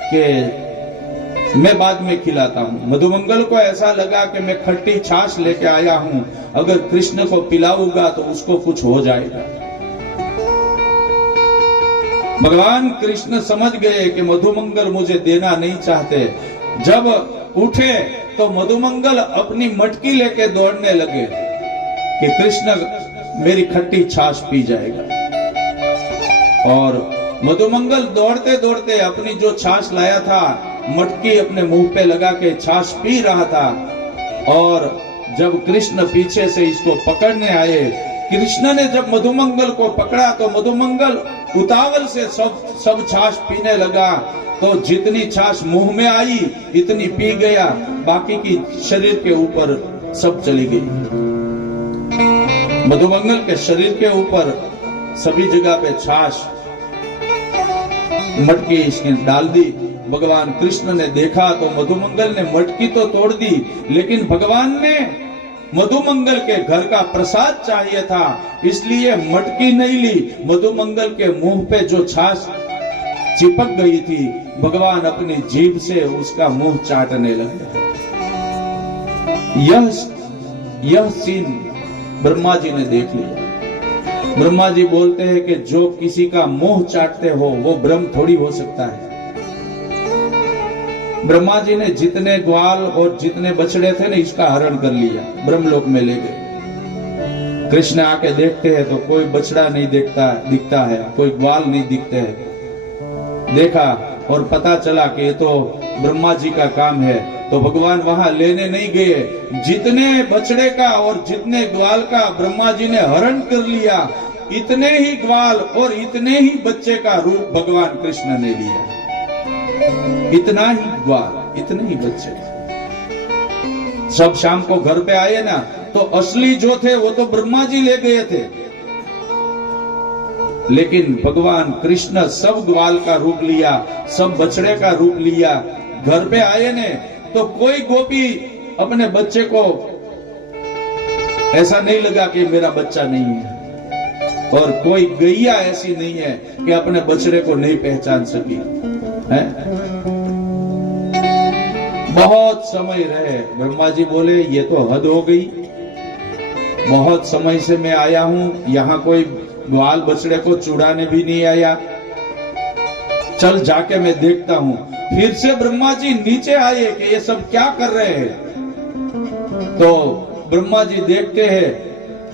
कि मैं बाद में खिलाता हूं। मधुमंगल को ऐसा लगा कि मैं खट्टी छाछ लेके आया हूं, अगर कृष्ण को पिलाऊंगा तो उसको कुछ हो जाएगा। भगवान कृष्ण समझ गए कि मधुमंगल मुझे देना नहीं चाहते। जब उठे तो मधुमंगल अपनी मटकी लेके दौड़ने लगे कि कृष्ण मेरी खट्टी छाछ पी जाएगा। और मधुमंगल दौड़ते दौड़ते अपनी जो छाछ लाया था मटकी अपने मुंह पे लगा के छाछ पी रहा था। और जब कृष्ण पीछे से इसको पकड़ने आए, कृष्ण ने जब मधुमंगल को पकड़ा तो मधुमंगल उतावल से सब छाछ पीने लगा। तो जितनी छाछ मुंह में आई इतनी पी गया, बाकी की शरीर के ऊपर सब चली गई। मधुमंगल के शरीर के ऊपर सभी जगह पे छाछ मटकी इसने डाल दी। भगवान कृष्ण ने देखा तो मधुमंगल ने मटकी तो तोड़ दी, लेकिन भगवान ने मधुमंगल के घर का प्रसाद चाहिए था, इसलिए मटकी नहीं ली। मधुमंगल के मुंह पे जो छाछ चिपक गई थी, भगवान अपनी जीभ से उसका मुंह चाटने लगे। यह सीन ब्रह्मा जी ने देख लिया। ब्रह्मा जी बोलते हैं कि जो किसी का मुंह चाटते हो वो ब्रह्म थोड़ी हो सकता है। ब्रह्मा जी ने जितने ग्वाल और जितने बछड़े थे ना, इसका हरण कर लिया, ब्रह्मलोक में ले गए। कृष्ण आके देखते हैं तो कोई बछड़ा नहीं दिखता है, कोई ग्वाल नहीं दिखते हैं। देखा और पता चला कि ये तो ब्रह्मा जी का काम है, तो भगवान वहां लेने नहीं गए। जितने बछड़े का और जितने ग्वाल का ब्रह्मा जी ने हरण कर लिया, इतने ही ग्वाल और इतने ही बच्चे का रूप भगवान कृष्ण ने लिया। इतना ही ग्वाल, इतने ही बच्चे। सब शाम को घर पे आए ना, तो असली जो थे वो तो ब्रह्मा जी ले गए थे, लेकिन भगवान कृष्ण सब ग्वाल का रूप लिया, सब बछड़े का रूप लिया। घर पे आए ने तो कोई गोपी अपने बच्चे को ऐसा नहीं लगा कि मेरा बच्चा नहीं है, और कोई गैया ऐसी नहीं है कि अपने बछड़े को नहीं पहचान सकी है। बहुत समय रहे। ब्रह्मा जी बोले ये तो हद हो गई, बहुत समय से मैं आया हूं, यहाँ कोई ग्वाल बछड़े को चुड़ाने भी नहीं आया, चल जाके मैं देखता हूं। फिर से ब्रह्मा जी नीचे आए कि ये सब क्या कर रहे हैं। तो ब्रह्मा जी देखते हैं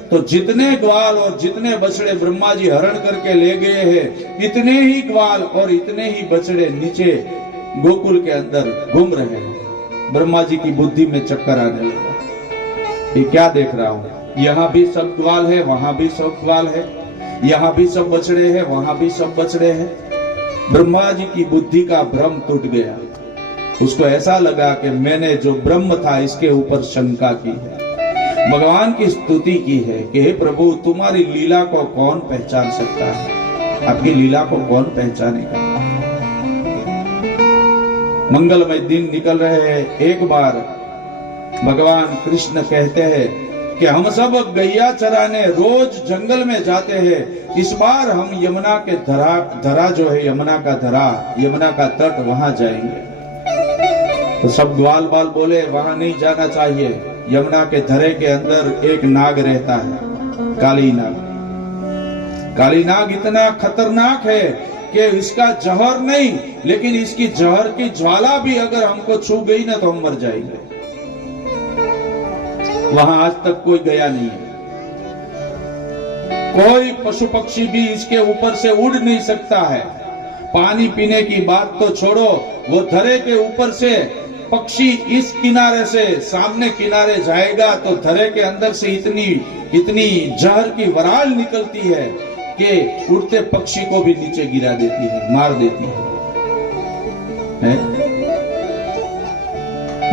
तो जितने ग्वाल और जितने बछड़े ब्रह्मा जी हरण करके ले गए हैं, इतने ही ग्वाल और इतने ही बछड़े नीचे गोकुल के अंदर घूम रहे हैं। ब्रह्मा जी की बुद्धि में चक्कर आने लगा, ये क्या देख रहा हूं, यहाँ भी सब ग्वाल है, वहां भी सब ग्वाल है, यहाँ भी सब बछड़े हैं, वहां भी सब बछड़े हैं। ब्रह्मा जी की बुद्धि का भ्रम टूट गया। उसको ऐसा लगा कि मैंने जो ब्रह्म था इसके ऊपर शंका की है, भगवान की स्तुति की है कि हे प्रभु तुम्हारी लीला को कौन पहचान सकता है, आपकी लीला को कौन पहचानेगा। मंगलमय दिन निकल रहे हैं। एक बार भगवान कृष्ण कहते हैं कि हम सब गैया चराने रोज जंगल में जाते हैं, इस बार हम यमुना के धरा जो है, यमुना का धरा, यमुना का तट, वहां जाएंगे। तो सब ग्वाल बाल बोले वहां नहीं जाना चाहिए, यमुना के धरे के अंदर एक नाग रहता है, काली नाग। काली नाग इतना खतरनाक है कि इसका जहर नहीं, लेकिन इसकी जहर की ज्वाला भी अगर हमको छू गई ना तो हम मर जाएंगे। वहां आज तक कोई गया नहीं है, कोई पशु पक्षी भी इसके ऊपर से उड़ नहीं सकता है। पानी पीने की बात तो छोड़ो, वो धरे के ऊपर से पक्षी इस किनारे से सामने किनारे जाएगा तो धरे के अंदर से इतनी जहर की वराल निकलती है कि उड़ते पक्षी को भी नीचे गिरा देती है, मार देती है?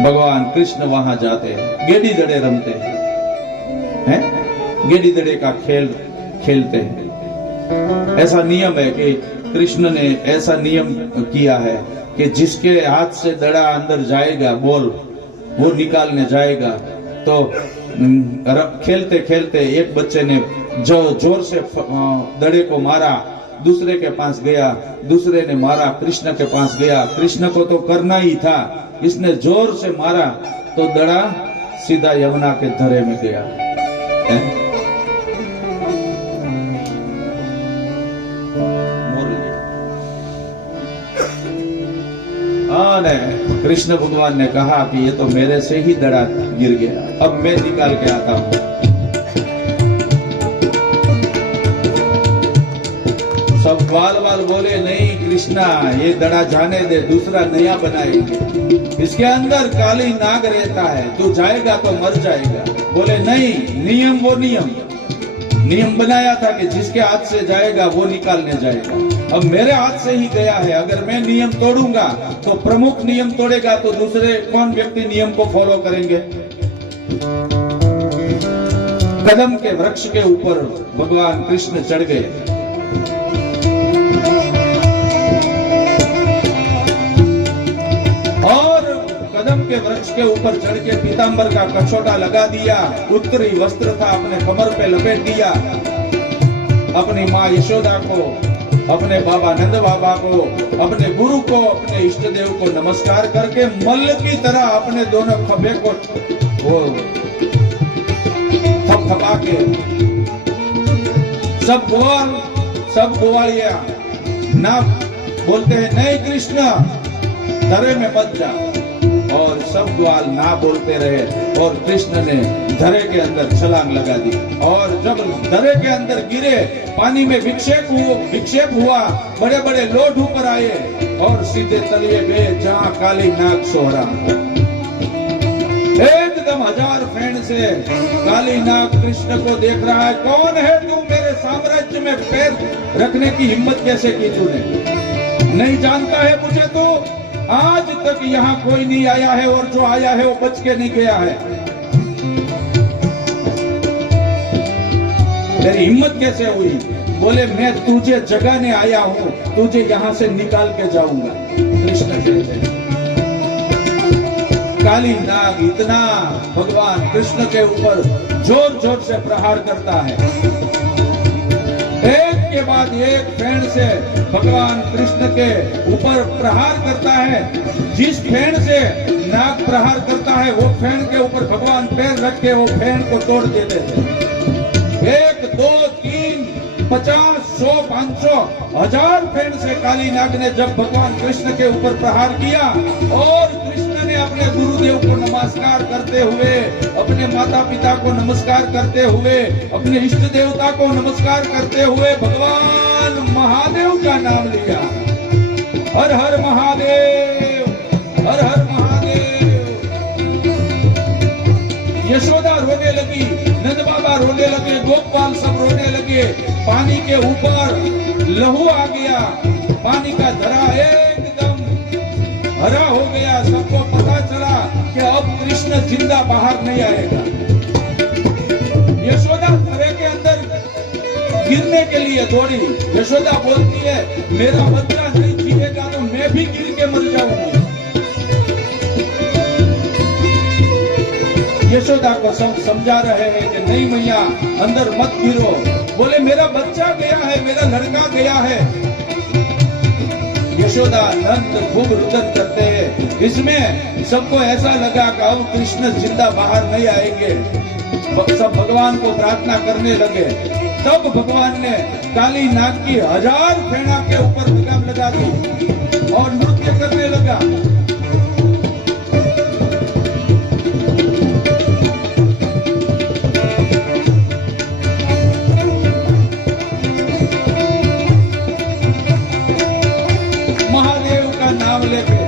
भगवान कृष्ण वहां जाते हैं, गेड़ी दड़े रमते हैं, गेड़ी दड़े का खेल खेलते हैं। ऐसा नियम है कि कृष्ण ने ऐसा नियम किया है कि जिसके हाथ से दड़ा अंदर जाएगा, बॉल वो निकालने जाएगा, तो खेलते खेलते एक बच्चे ने जो जोर से दड़े को मारा, दूसरे के पास गया, दूसरे ने मारा, कृष्ण के पास गया। कृष्ण को तो करना ही था, इसने जोर से मारा तो दड़ा सीधा यमुना के धरे में गया। कृष्ण भगवान ने कहा कि ये तो मेरे से ही दड़ा गिर गया, अब मैं निकाल के आता हूं। सब ग्वाल वाल बोले नहीं कृष्णा, ये दड़ा जाने दे, दूसरा नया बनाएंगे, इसके अंदर काली नाग रहता है, तू जाएगा तो मर जाएगा। बोले नहीं, नियम वो नियम बनाया था कि जिसके हाथ से जाएगा वो निकालने जाएगा। अब मेरे हाथ से ही गया है, अगर मैं नियम तोड़ूंगा तो प्रमुख नियम तोड़ेगा तो दूसरे कौन व्यक्ति नियम को फॉलो करेंगे। कदम के वृक्ष के ऊपर भगवान कृष्ण चढ़ गए और कदम के वृक्ष के ऊपर चढ़ के पीतांबर का कछोटा लगा दिया, उत्तरी वस्त्र था अपने कमर पे लपेट दिया, अपनी माँ यशोदा को, अपने बाबा नंद बाबा को, अपने गुरु को, अपने इष्ट देव को नमस्कार करके मल्ल की तरह अपने दोनों खभे को वो थपथपा के सब ग्वालिया ना बोलते हैं नहीं कृष्ण धरे में मत जा, और सब ग्वाल ना बोलते रहे और कृष्ण ने धरे के अंदर छलांग लगा दी। और जब धरे के अंदर गिरे, पानी में विक्षेप हुआ, बड़े बड़े लोट ऊपर आए और सीधे तलिए गए जहां काली नाग सोहरा। एकदम 1000 फैन से काली नाग कृष्ण को देख रहा है, कौन है तू, मेरे साम्राज्य में पैर रखने की हिम्मत कैसे की तूने, नहीं जानता है मुझे तो, आज तक यहाँ कोई नहीं आया है और जो आया है वो बच के नहीं गया है, तेरी हिम्मत कैसे हुई। बोले मैं तुझे जगाने आया हूँ, तुझे यहाँ से निकाल के जाऊंगा। कृष्ण कहते हैं काली नाग इतना भगवान कृष्ण के ऊपर जोर जोर से प्रहार करता है, एक के बाद एक फेंड से भगवान कृष्ण के ऊपर प्रहार करता है। जिस फेंड से नाग प्रहार करता है वो फेंड के ऊपर भगवान पैर रख के वो फेंड को तोड़ देते थे। 1 2 3 50 100 500 1000 फेंड से काली नाग ने जब भगवान कृष्ण के ऊपर प्रहार किया और कृष्ण ने अपने गुरुदेव को नमस्कार करते हुए, अपने माता पिता को नमस्कार करते हुए, अपने इष्ट देवता को नमस्कार करते हुए भगवान महादेव का नाम लिया, हर हर महादेव, हर हर महादेव। यशोदा रोने लगी, नंद बाबा रोने लगे, गोपाल सब रोने लगे, पानी के ऊपर लहू आ गया, पानी का धरा एकदम हरा हो गया। सबको पता चला कि अब कृष्ण जिंदा बाहर नहीं आएगा। यशोदा धरे के अंदर गिरने के लिए दौड़ी। यशोदा बोलती है मेरा बच्चा नहीं जिएगा तो मैं भी गिर के मर जाऊंगी। यशोदा को सब समझा रहे हैं कि नहीं मैया अंदर मत गिरो। बोले मेरा बच्चा गया है, मेरा लड़का गया है। यशोदा नंद खूब रुदन करते हैं। इसमें सबको ऐसा लगा कि अब कृष्ण जिंदा बाहर नहीं आएंगे। सब भगवान को प्रार्थना करने लगे। तब भगवान ने काली नाग की 1000 फेना के ऊपर लगाम लगा दी और नृत्य करने लगा। महादेव का नाम लेके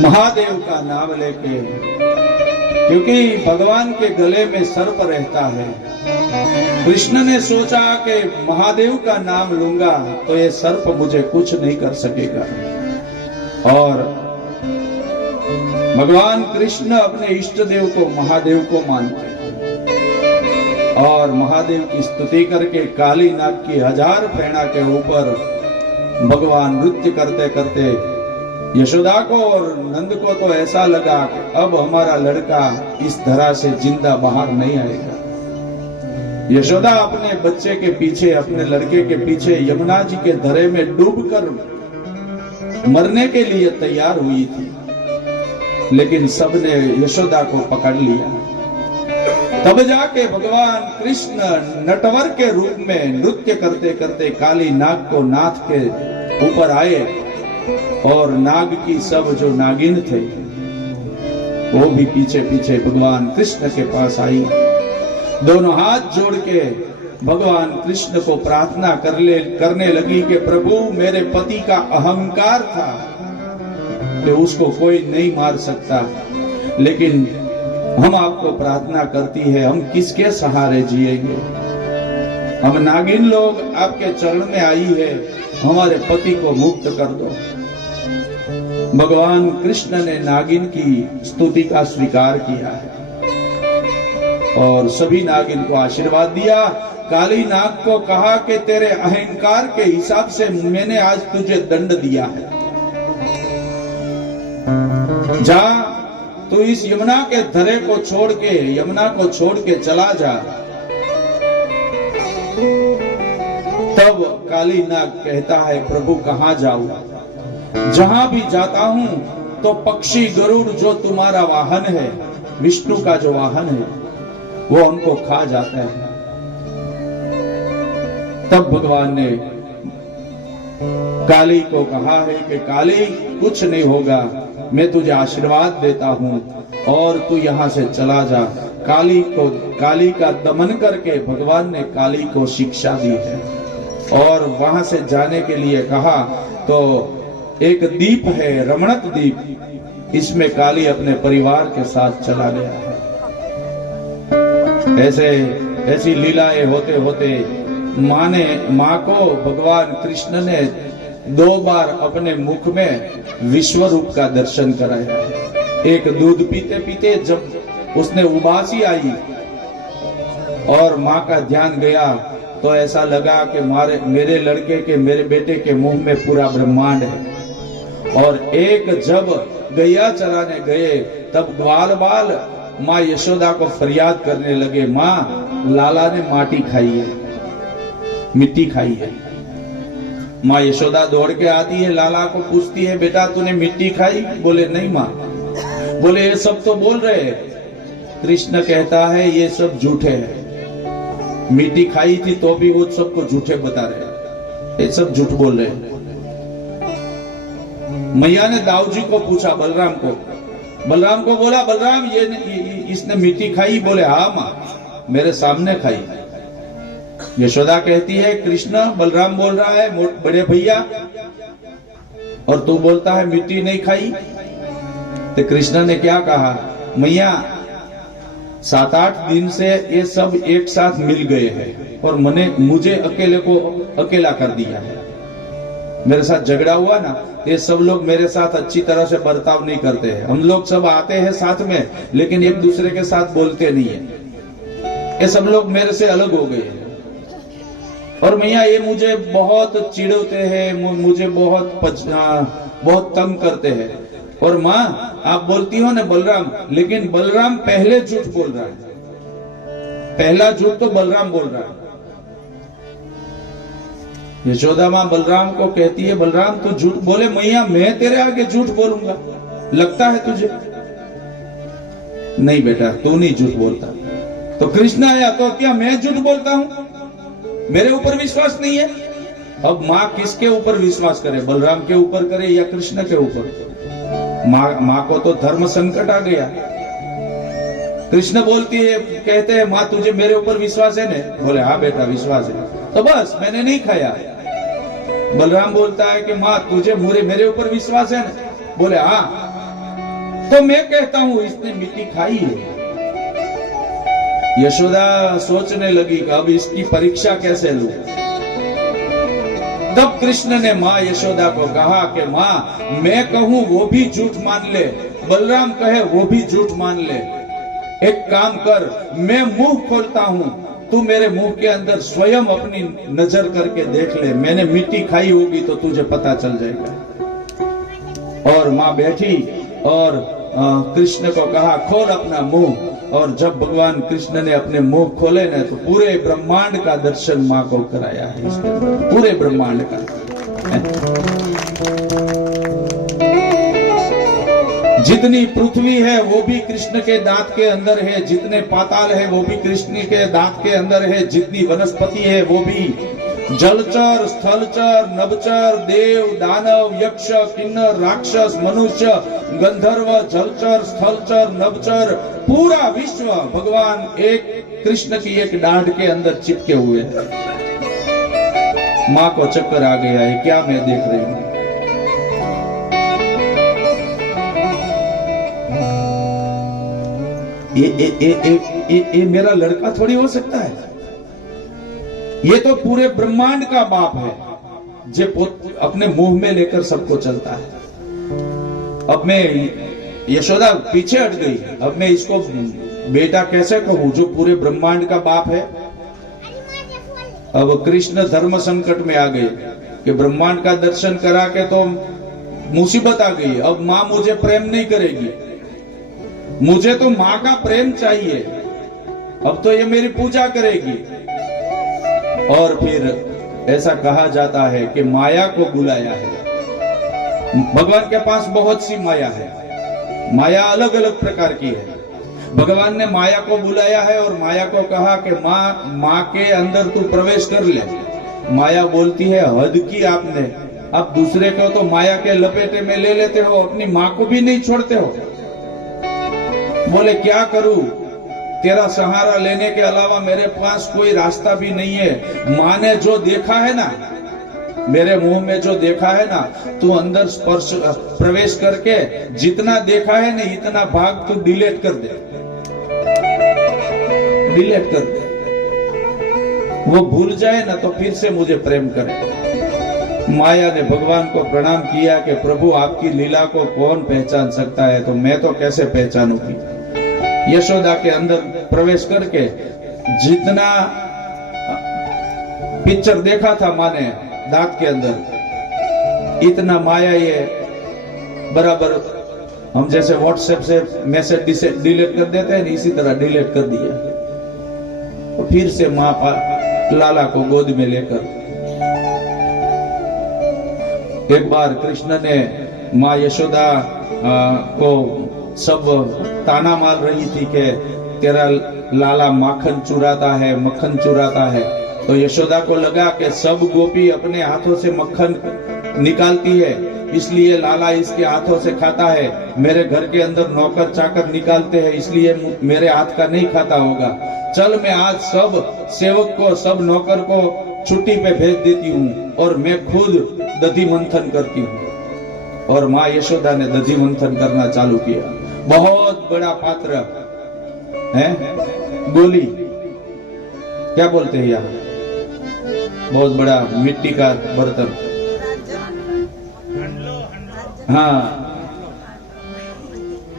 महादेव का नाम लेके, क्योंकि भगवान के गले में सर्प रहता है। कृष्ण ने सोचा कि महादेव का नाम लूंगा तो ये सर्प मुझे कुछ नहीं कर सकेगा। और भगवान कृष्ण अपने इष्ट देव को महादेव को मानते और महादेव की स्तुति करके काली नाग की 1000 फेड़ा के ऊपर भगवान नृत्य करते करते यशोदा को और नंद को तो ऐसा लगा कि अब हमारा लड़का इस धरा से जिंदा बाहर नहीं आएगा। यशोदा अपने बच्चे के पीछे, अपने लड़के के पीछे यमुना जी के धरे में डूबकर मरने के लिए तैयार हुई थी, लेकिन सबने यशोदा को पकड़ लिया। तब जाके भगवान कृष्ण नटवर के रूप में नृत्य करते करते काली नाग को नाथ के ऊपर आए और नाग की सब जो नागिन थे वो भी पीछे पीछे भगवान कृष्ण के पास आई। दोनों हाथ जोड़ के भगवान कृष्ण को प्रार्थना करने लगी कि प्रभु, मेरे पति का अहंकार था कि उसको कोई नहीं मार सकता, लेकिन हम आपको प्रार्थना करती है, हम किसके सहारे जिएंगे? हम नागिन लोग आपके चरण में आई है, हमारे पति को मुक्त कर दो। भगवान कृष्ण ने नागिन की स्तुति का स्वीकार किया है और सभी नागिन को आशीर्वाद दिया। काली नाग को कहा कि तेरे अहंकार के हिसाब से मैंने आज तुझे दंड दिया है, जा तू इस यमुना के धरे को छोड़ के, यमुना को छोड़ के चला जा। तब काली नाग कहता है, प्रभु कहां जाऊं? जहां भी जाता हूं तो पक्षी गरुड़ जो तुम्हारा वाहन है, विष्णु का जो वाहन है, वो हमको खा जाता है। तब भगवान ने काली को कहा है कि काली कुछ नहीं होगा, मैं तुझे आशीर्वाद देता हूं और तू यहां से चला जा। काली का दमन करके भगवान ने काली को शिक्षा दी है और वहां से जाने के लिए कहा। तो एक द्वीप है, रमणक द्वीप, इसमें काली अपने परिवार के साथ चला गया है। ऐसी लीलाएं होते होते माँ को भगवान कृष्ण ने 2 बार अपने मुख में विश्व रूप का दर्शन कराया है। एक दूध पीते पीते जब उसने उबासी आई और माँ का ध्यान गया तो ऐसा लगा कि मेरे लड़के के, मेरे बेटे के मुंह में पूरा ब्रह्मांड है। और एक जब गैया चराने गए तब ग्वाल बाल माँ यशोदा को फरियाद करने लगे, माँ लाला ने माटी खाई है, मिट्टी खाई है। माँ यशोदा दौड़ के आती है, लाला को पूछती है, बेटा तूने मिट्टी खाई? बोले नहीं माँ। बोले ये सब तो बोल रहे हैं। कृष्ण कहता है ये सब झूठे हैं, मिट्टी खाई थी तो भी वो सबको झूठे बता रहे, ये सब झूठ बोल रहे हैं। मैया ने दाऊ जी को पूछा, बलराम को बोला, बलराम इसने मिट्टी खाई? बोले हाँ माँ, मेरे सामने खाई। यशोदा कहती है, कृष्ण बलराम बोल रहा है बड़े भैया, और तू बोलता है मिट्टी नहीं खाई। तो कृष्ण ने क्या कहा, मैया 7-8 दिन से ये सब एक साथ मिल गए हैं और मुझे अकेले को अकेला कर दिया है। मेरे साथ झगड़ा हुआ ना, ये सब लोग मेरे साथ अच्छी तरह से बर्ताव नहीं करते हैं। हम लोग सब आते हैं साथ में लेकिन एक दूसरे के साथ बोलते नहीं है। ये सब लोग मेरे से अलग हो गए हैं और मैया ये मुझे बहुत चिढ़ते हैं, मुझे बहुत तंग करते हैं। और माँ आप बोलती हो ना बलराम, लेकिन बलराम पहले झूठ बोल रहा है, पहला झूठ तो बलराम बोल रहा है। यशोदा माँ बलराम को कहती है, बलराम तू झूठ बोले? मैया मैं तेरे आगे झूठ बोलूंगा, लगता है तुझे? नहीं बेटा तू नहीं झूठ बोलता। तो कृष्ण आया तो क्या मैं झूठ बोलता हूं? मेरे ऊपर विश्वास नहीं है। अब माँ किसके ऊपर विश्वास करे, बलराम के ऊपर करे या कृष्ण के ऊपर? माँ को तो धर्म संकट आ गया। कृष्ण बोलती है, कहते हैं माँ तुझे मेरे ऊपर विश्वास है ना? बोले हाँ बेटा विश्वास है। तो बस मैंने नहीं खाया। बलराम बोलता है कि माँ तुझे मेरे ऊपर विश्वास है ना? बोले हाँ। तो मैं कहता हूं इसने मिट्टी खाई है। यशोदा सोचने लगी कि अब इसकी परीक्षा कैसे लूं। तब कृष्ण ने माँ यशोदा को कहा कि माँ मैं कहूं वो भी झूठ मान ले, बलराम कहे वो भी झूठ मान ले। एक काम कर, मैं मुंह खोलता हूं, तू मेरे मुंह के अंदर स्वयं अपनी नजर करके देख ले, मैंने मिट्टी खाई होगी तो तुझे पता चल जाएगा। और माँ बैठी और कृष्ण को कहा खोल अपना मुंह। और जब भगवान कृष्ण ने अपने मुंह खोले ना तो पूरे ब्रह्मांड का दर्शन माँ को कराया है, पूरे ब्रह्मांड का। जितनी पृथ्वी है वो भी कृष्ण के दांत के अंदर है, जितने पाताल है वो भी कृष्ण के दांत के अंदर है, जितनी वनस्पति है वो भी, जलचर स्थलचर नभचर देव दानव यक्ष किन्नर राक्षस मनुष्य गंधर्व जलचर स्थलचर नभचर पूरा विश्व भगवान एक कृष्ण की एक डांड के अंदर चिपके हुए हैं। माँ को चक्कर आ गया है, क्या मैं देख रही हूं। ये मेरा लड़का थोड़ी हो सकता है, ये तो पूरे ब्रह्मांड का बाप है, जो अपने मुंह में लेकर सबको चलता है। अब मैं यशोदा पीछे हट गई, अब मैं इसको बेटा कैसे कहूं जो पूरे ब्रह्मांड का बाप है। अब कृष्ण धर्म संकट में आ गए कि ब्रह्मांड का दर्शन करा के तो मुसीबत आ गई। अब माँ मुझे प्रेम नहीं करेगी, मुझे तो माँ का प्रेम चाहिए। अब तो ये मेरी पूजा करेगी। और फिर ऐसा कहा जाता है कि माया को बुलाया है। भगवान के पास बहुत सी माया है, माया अलग अलग प्रकार की है। भगवान ने माया को बुलाया है और माया को कहा कि माँ के अंदर तू प्रवेश कर ले। माया बोलती है हद की आपने, अब दूसरे को तो माया के लपेटे में ले लेते हो, अपनी माँ को भी नहीं छोड़ते हो। बोले क्या करूं, तेरा सहारा लेने के अलावा मेरे पास कोई रास्ता भी नहीं है। माँ ने जो देखा है ना, मेरे मुंह में जो देखा है ना, तू अंदर स्पर्श प्रवेश करके जितना देखा है ना इतना भाग तू डिलीट कर दे, डिलीट कर दे। वो भूल जाए ना तो फिर से मुझे प्रेम करे। माया ने भगवान को प्रणाम किया कि प्रभु आपकी लीला को कौन पहचान सकता है, तो मैं तो कैसे पहचानूंगी। यशोदा के अंदर प्रवेश करके जितना पिक्चर देखा था माँ ने दांत के अंदर, इतना माया ये बराबर हम जैसे व्हाट्सएप से मैसेज डिलीट कर देते हैं, इसी तरह डिलीट कर दिया। तो फिर से माँ लाला को गोद में लेकर एक बार कृष्ण ने माँ यशोदा को सब ताना मार रही थी कि तेरा लाला माखन चुराता है, मक्खन चुराता है। तो यशोदा को लगा कि सब गोपी अपने हाथों से मक्खन निकालती है, इसलिए लाला इसके हाथों से खाता है। मेरे घर के अंदर नौकर चाकर निकालते हैं, इसलिए मेरे हाथ का नहीं खाता होगा। चल मैं आज सब सेवक को, सब नौकर को छुट्टी पे भेज देती हूँ और मैं खुद दधी मंथन करती हूँ। और माँ यशोदा ने दधी मंथन करना चालू किया। बहुत बड़ा पात्र है, गोली क्या बोलते हैं यहाँ, बहुत बड़ा मिट्टी का बर्तन, हाँ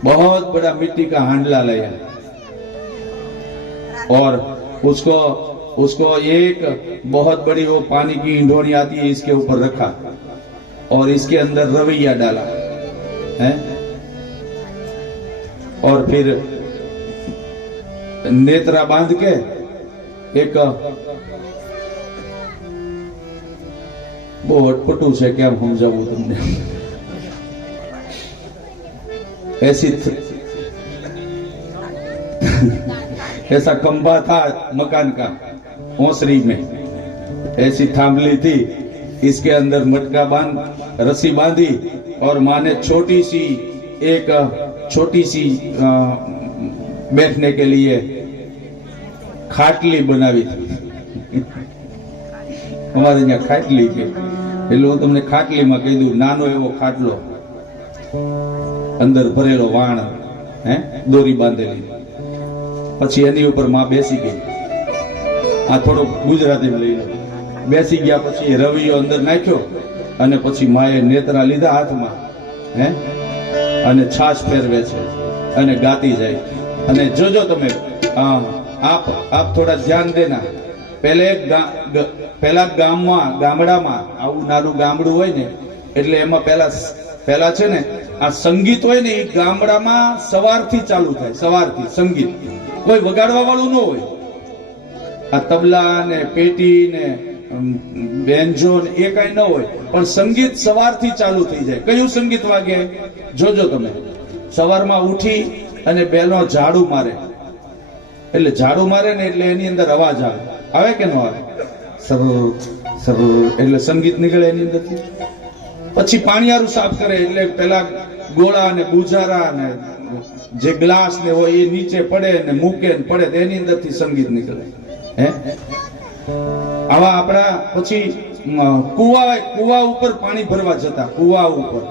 बहुत बड़ा मिट्टी का हांडला लिया और उसको एक बहुत बड़ी वो पानी की इंडोनी आती है, इसके ऊपर रखा और इसके अंदर रवैया डाला है और फिर नेत्रा बांध के एक वो अटपटू से क्या समझाऊं तुमने, ऐसी ऐसा खंभा था मकान का ओसरी में, ऐसी थामली थी, इसके अंदर मटका बांध रस्सी बांधी और माँ ने छोटी सी बैठने के लिए खाटली बनावी थी। हमारे यहाँ खाटली के એટલે તમને ખાટલીમાં કહી દઉં, નાનો એવો ખાટલો અંદર ભરેલો વાણ હે દોરી બાંધેલી, પછી એની ઉપર માં બેસી ગઈ। આ થોડો ગુજરાતીમાં લઈ લો, બેસી ગયા પછી રવિયો અંદર નાખ્યો અને પછી માએ નેત્રા લીધા હાથમાં હે અને છાશ ફેરવે છે અને ગાતી જાય। અને જોજો તમે આપ થોડા ધ્યાન દેના, પેલા ગામડામાં આવું નાનું ગામડું હોય ને એટલે એમાં પેલા છે ને આ સંગીત હોય ને એ ગામડામાં સવારથી ચાલુ થાય, સવારથી સંગીત કોઈ વગાડવા વાળું ન હોય। આ તબલા ને પેટી ને બેન્જો ને એ કઈ ન હોય, પણ સંગીત સવારથી ચાલુ થઈ જાય। કયું સંગીત વાગે જોજો તમે, સવારમાં ઉઠી અને બેનો ઝાડુ મારે, એટલે ઝાડુ મારે ને એટલે એની અંદર અવાજ આવે કે ન આવે, સર સર એટલે સંગીત નીકળે એની અંદરથી। પછી પાણીયારું સાફ કરે એટલે પેલા ગોળા ને બુજારા ને જે ગ્લાસ ને હોય એ નીચે પડે ને મૂકે ને પડે એની અંદરથી સંગીત નીકળે હે। આવા આપણા પછી કુવા ઉપર પાણી ભરવા જતા, કુવા ઉપર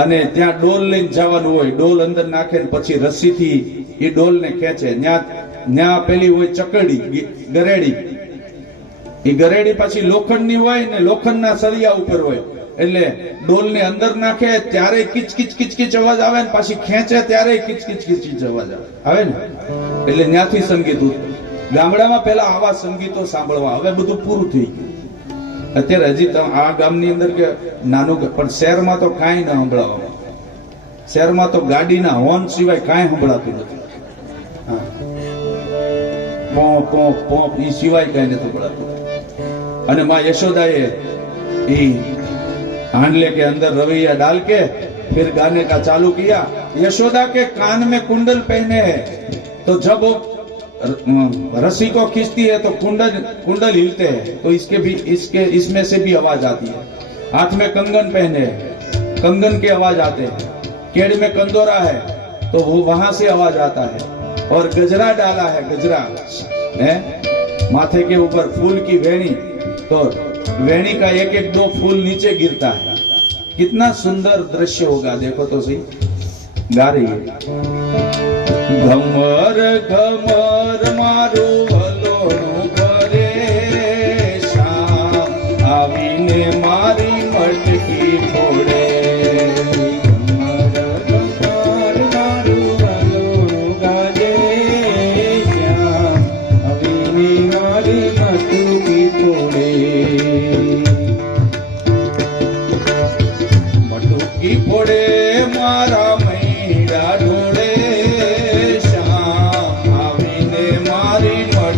અને ત્યાં ડોલ લઈને જવાનું હોય, ડોલ અંદર નાખે ને પછી રસ્સીથી એ ડોલ ને ખેંચે। ન્યા પેલી હોય ચકડી ગરેડી, એ ગરેડી પછી લોખંડની હોય ને લોખંડના સળિયા ઉપર હોય, એટલે ડોલ ને અંદર નાખે ત્યારે કિચ કિચ કિચ કિચ અવાજ આવે ને પાછી ખેંચે ત્યારે કિચ કિચ કિચ કિચ અવાજ આવે ને, એટલે ત્યાંથી સંગીત ઉઠે। ગામડામાં પેલા આવા સંગીતો સાંભળવા, હવે બધું પૂરું થઈ ગયું। અત્યારે હજી આ ગામની અંદર કે નાનું, પણ શહેરમાં તો કાંઈ ન સંભળાવા, શહેરમાં તો ગાડીના હોર્ન સિવાય કાંઈ સંભળાતું નથી। પોપ પોપ પોપ એ સિવાય કાંઈ નથી સંભળાતું। અને माँ यशोदाए हांडले के अंदर रवैया डाल के फिर गाने का चालू किया। यशोदा के कान में कुंडल पहने हैं, तो जब वो रस्सी को खींचती है तो कुंडल हिलते हैं, तो इसमें से भी आवाज आती है। हाथ में कंगन पहने हैं, कंगन की आवाज आते हैं। केड़ में कंदोरा है तो वो वहां से आवाज आता है। और गजरा डाला है, गजरा है, माथे के ऊपर फूल की वेणी, तो वेणी का एक एक दो फूल नीचे गिरता है। कितना सुंदर दृश्य होगा, देखो तो सही। गा रही है, घमर घमर मारू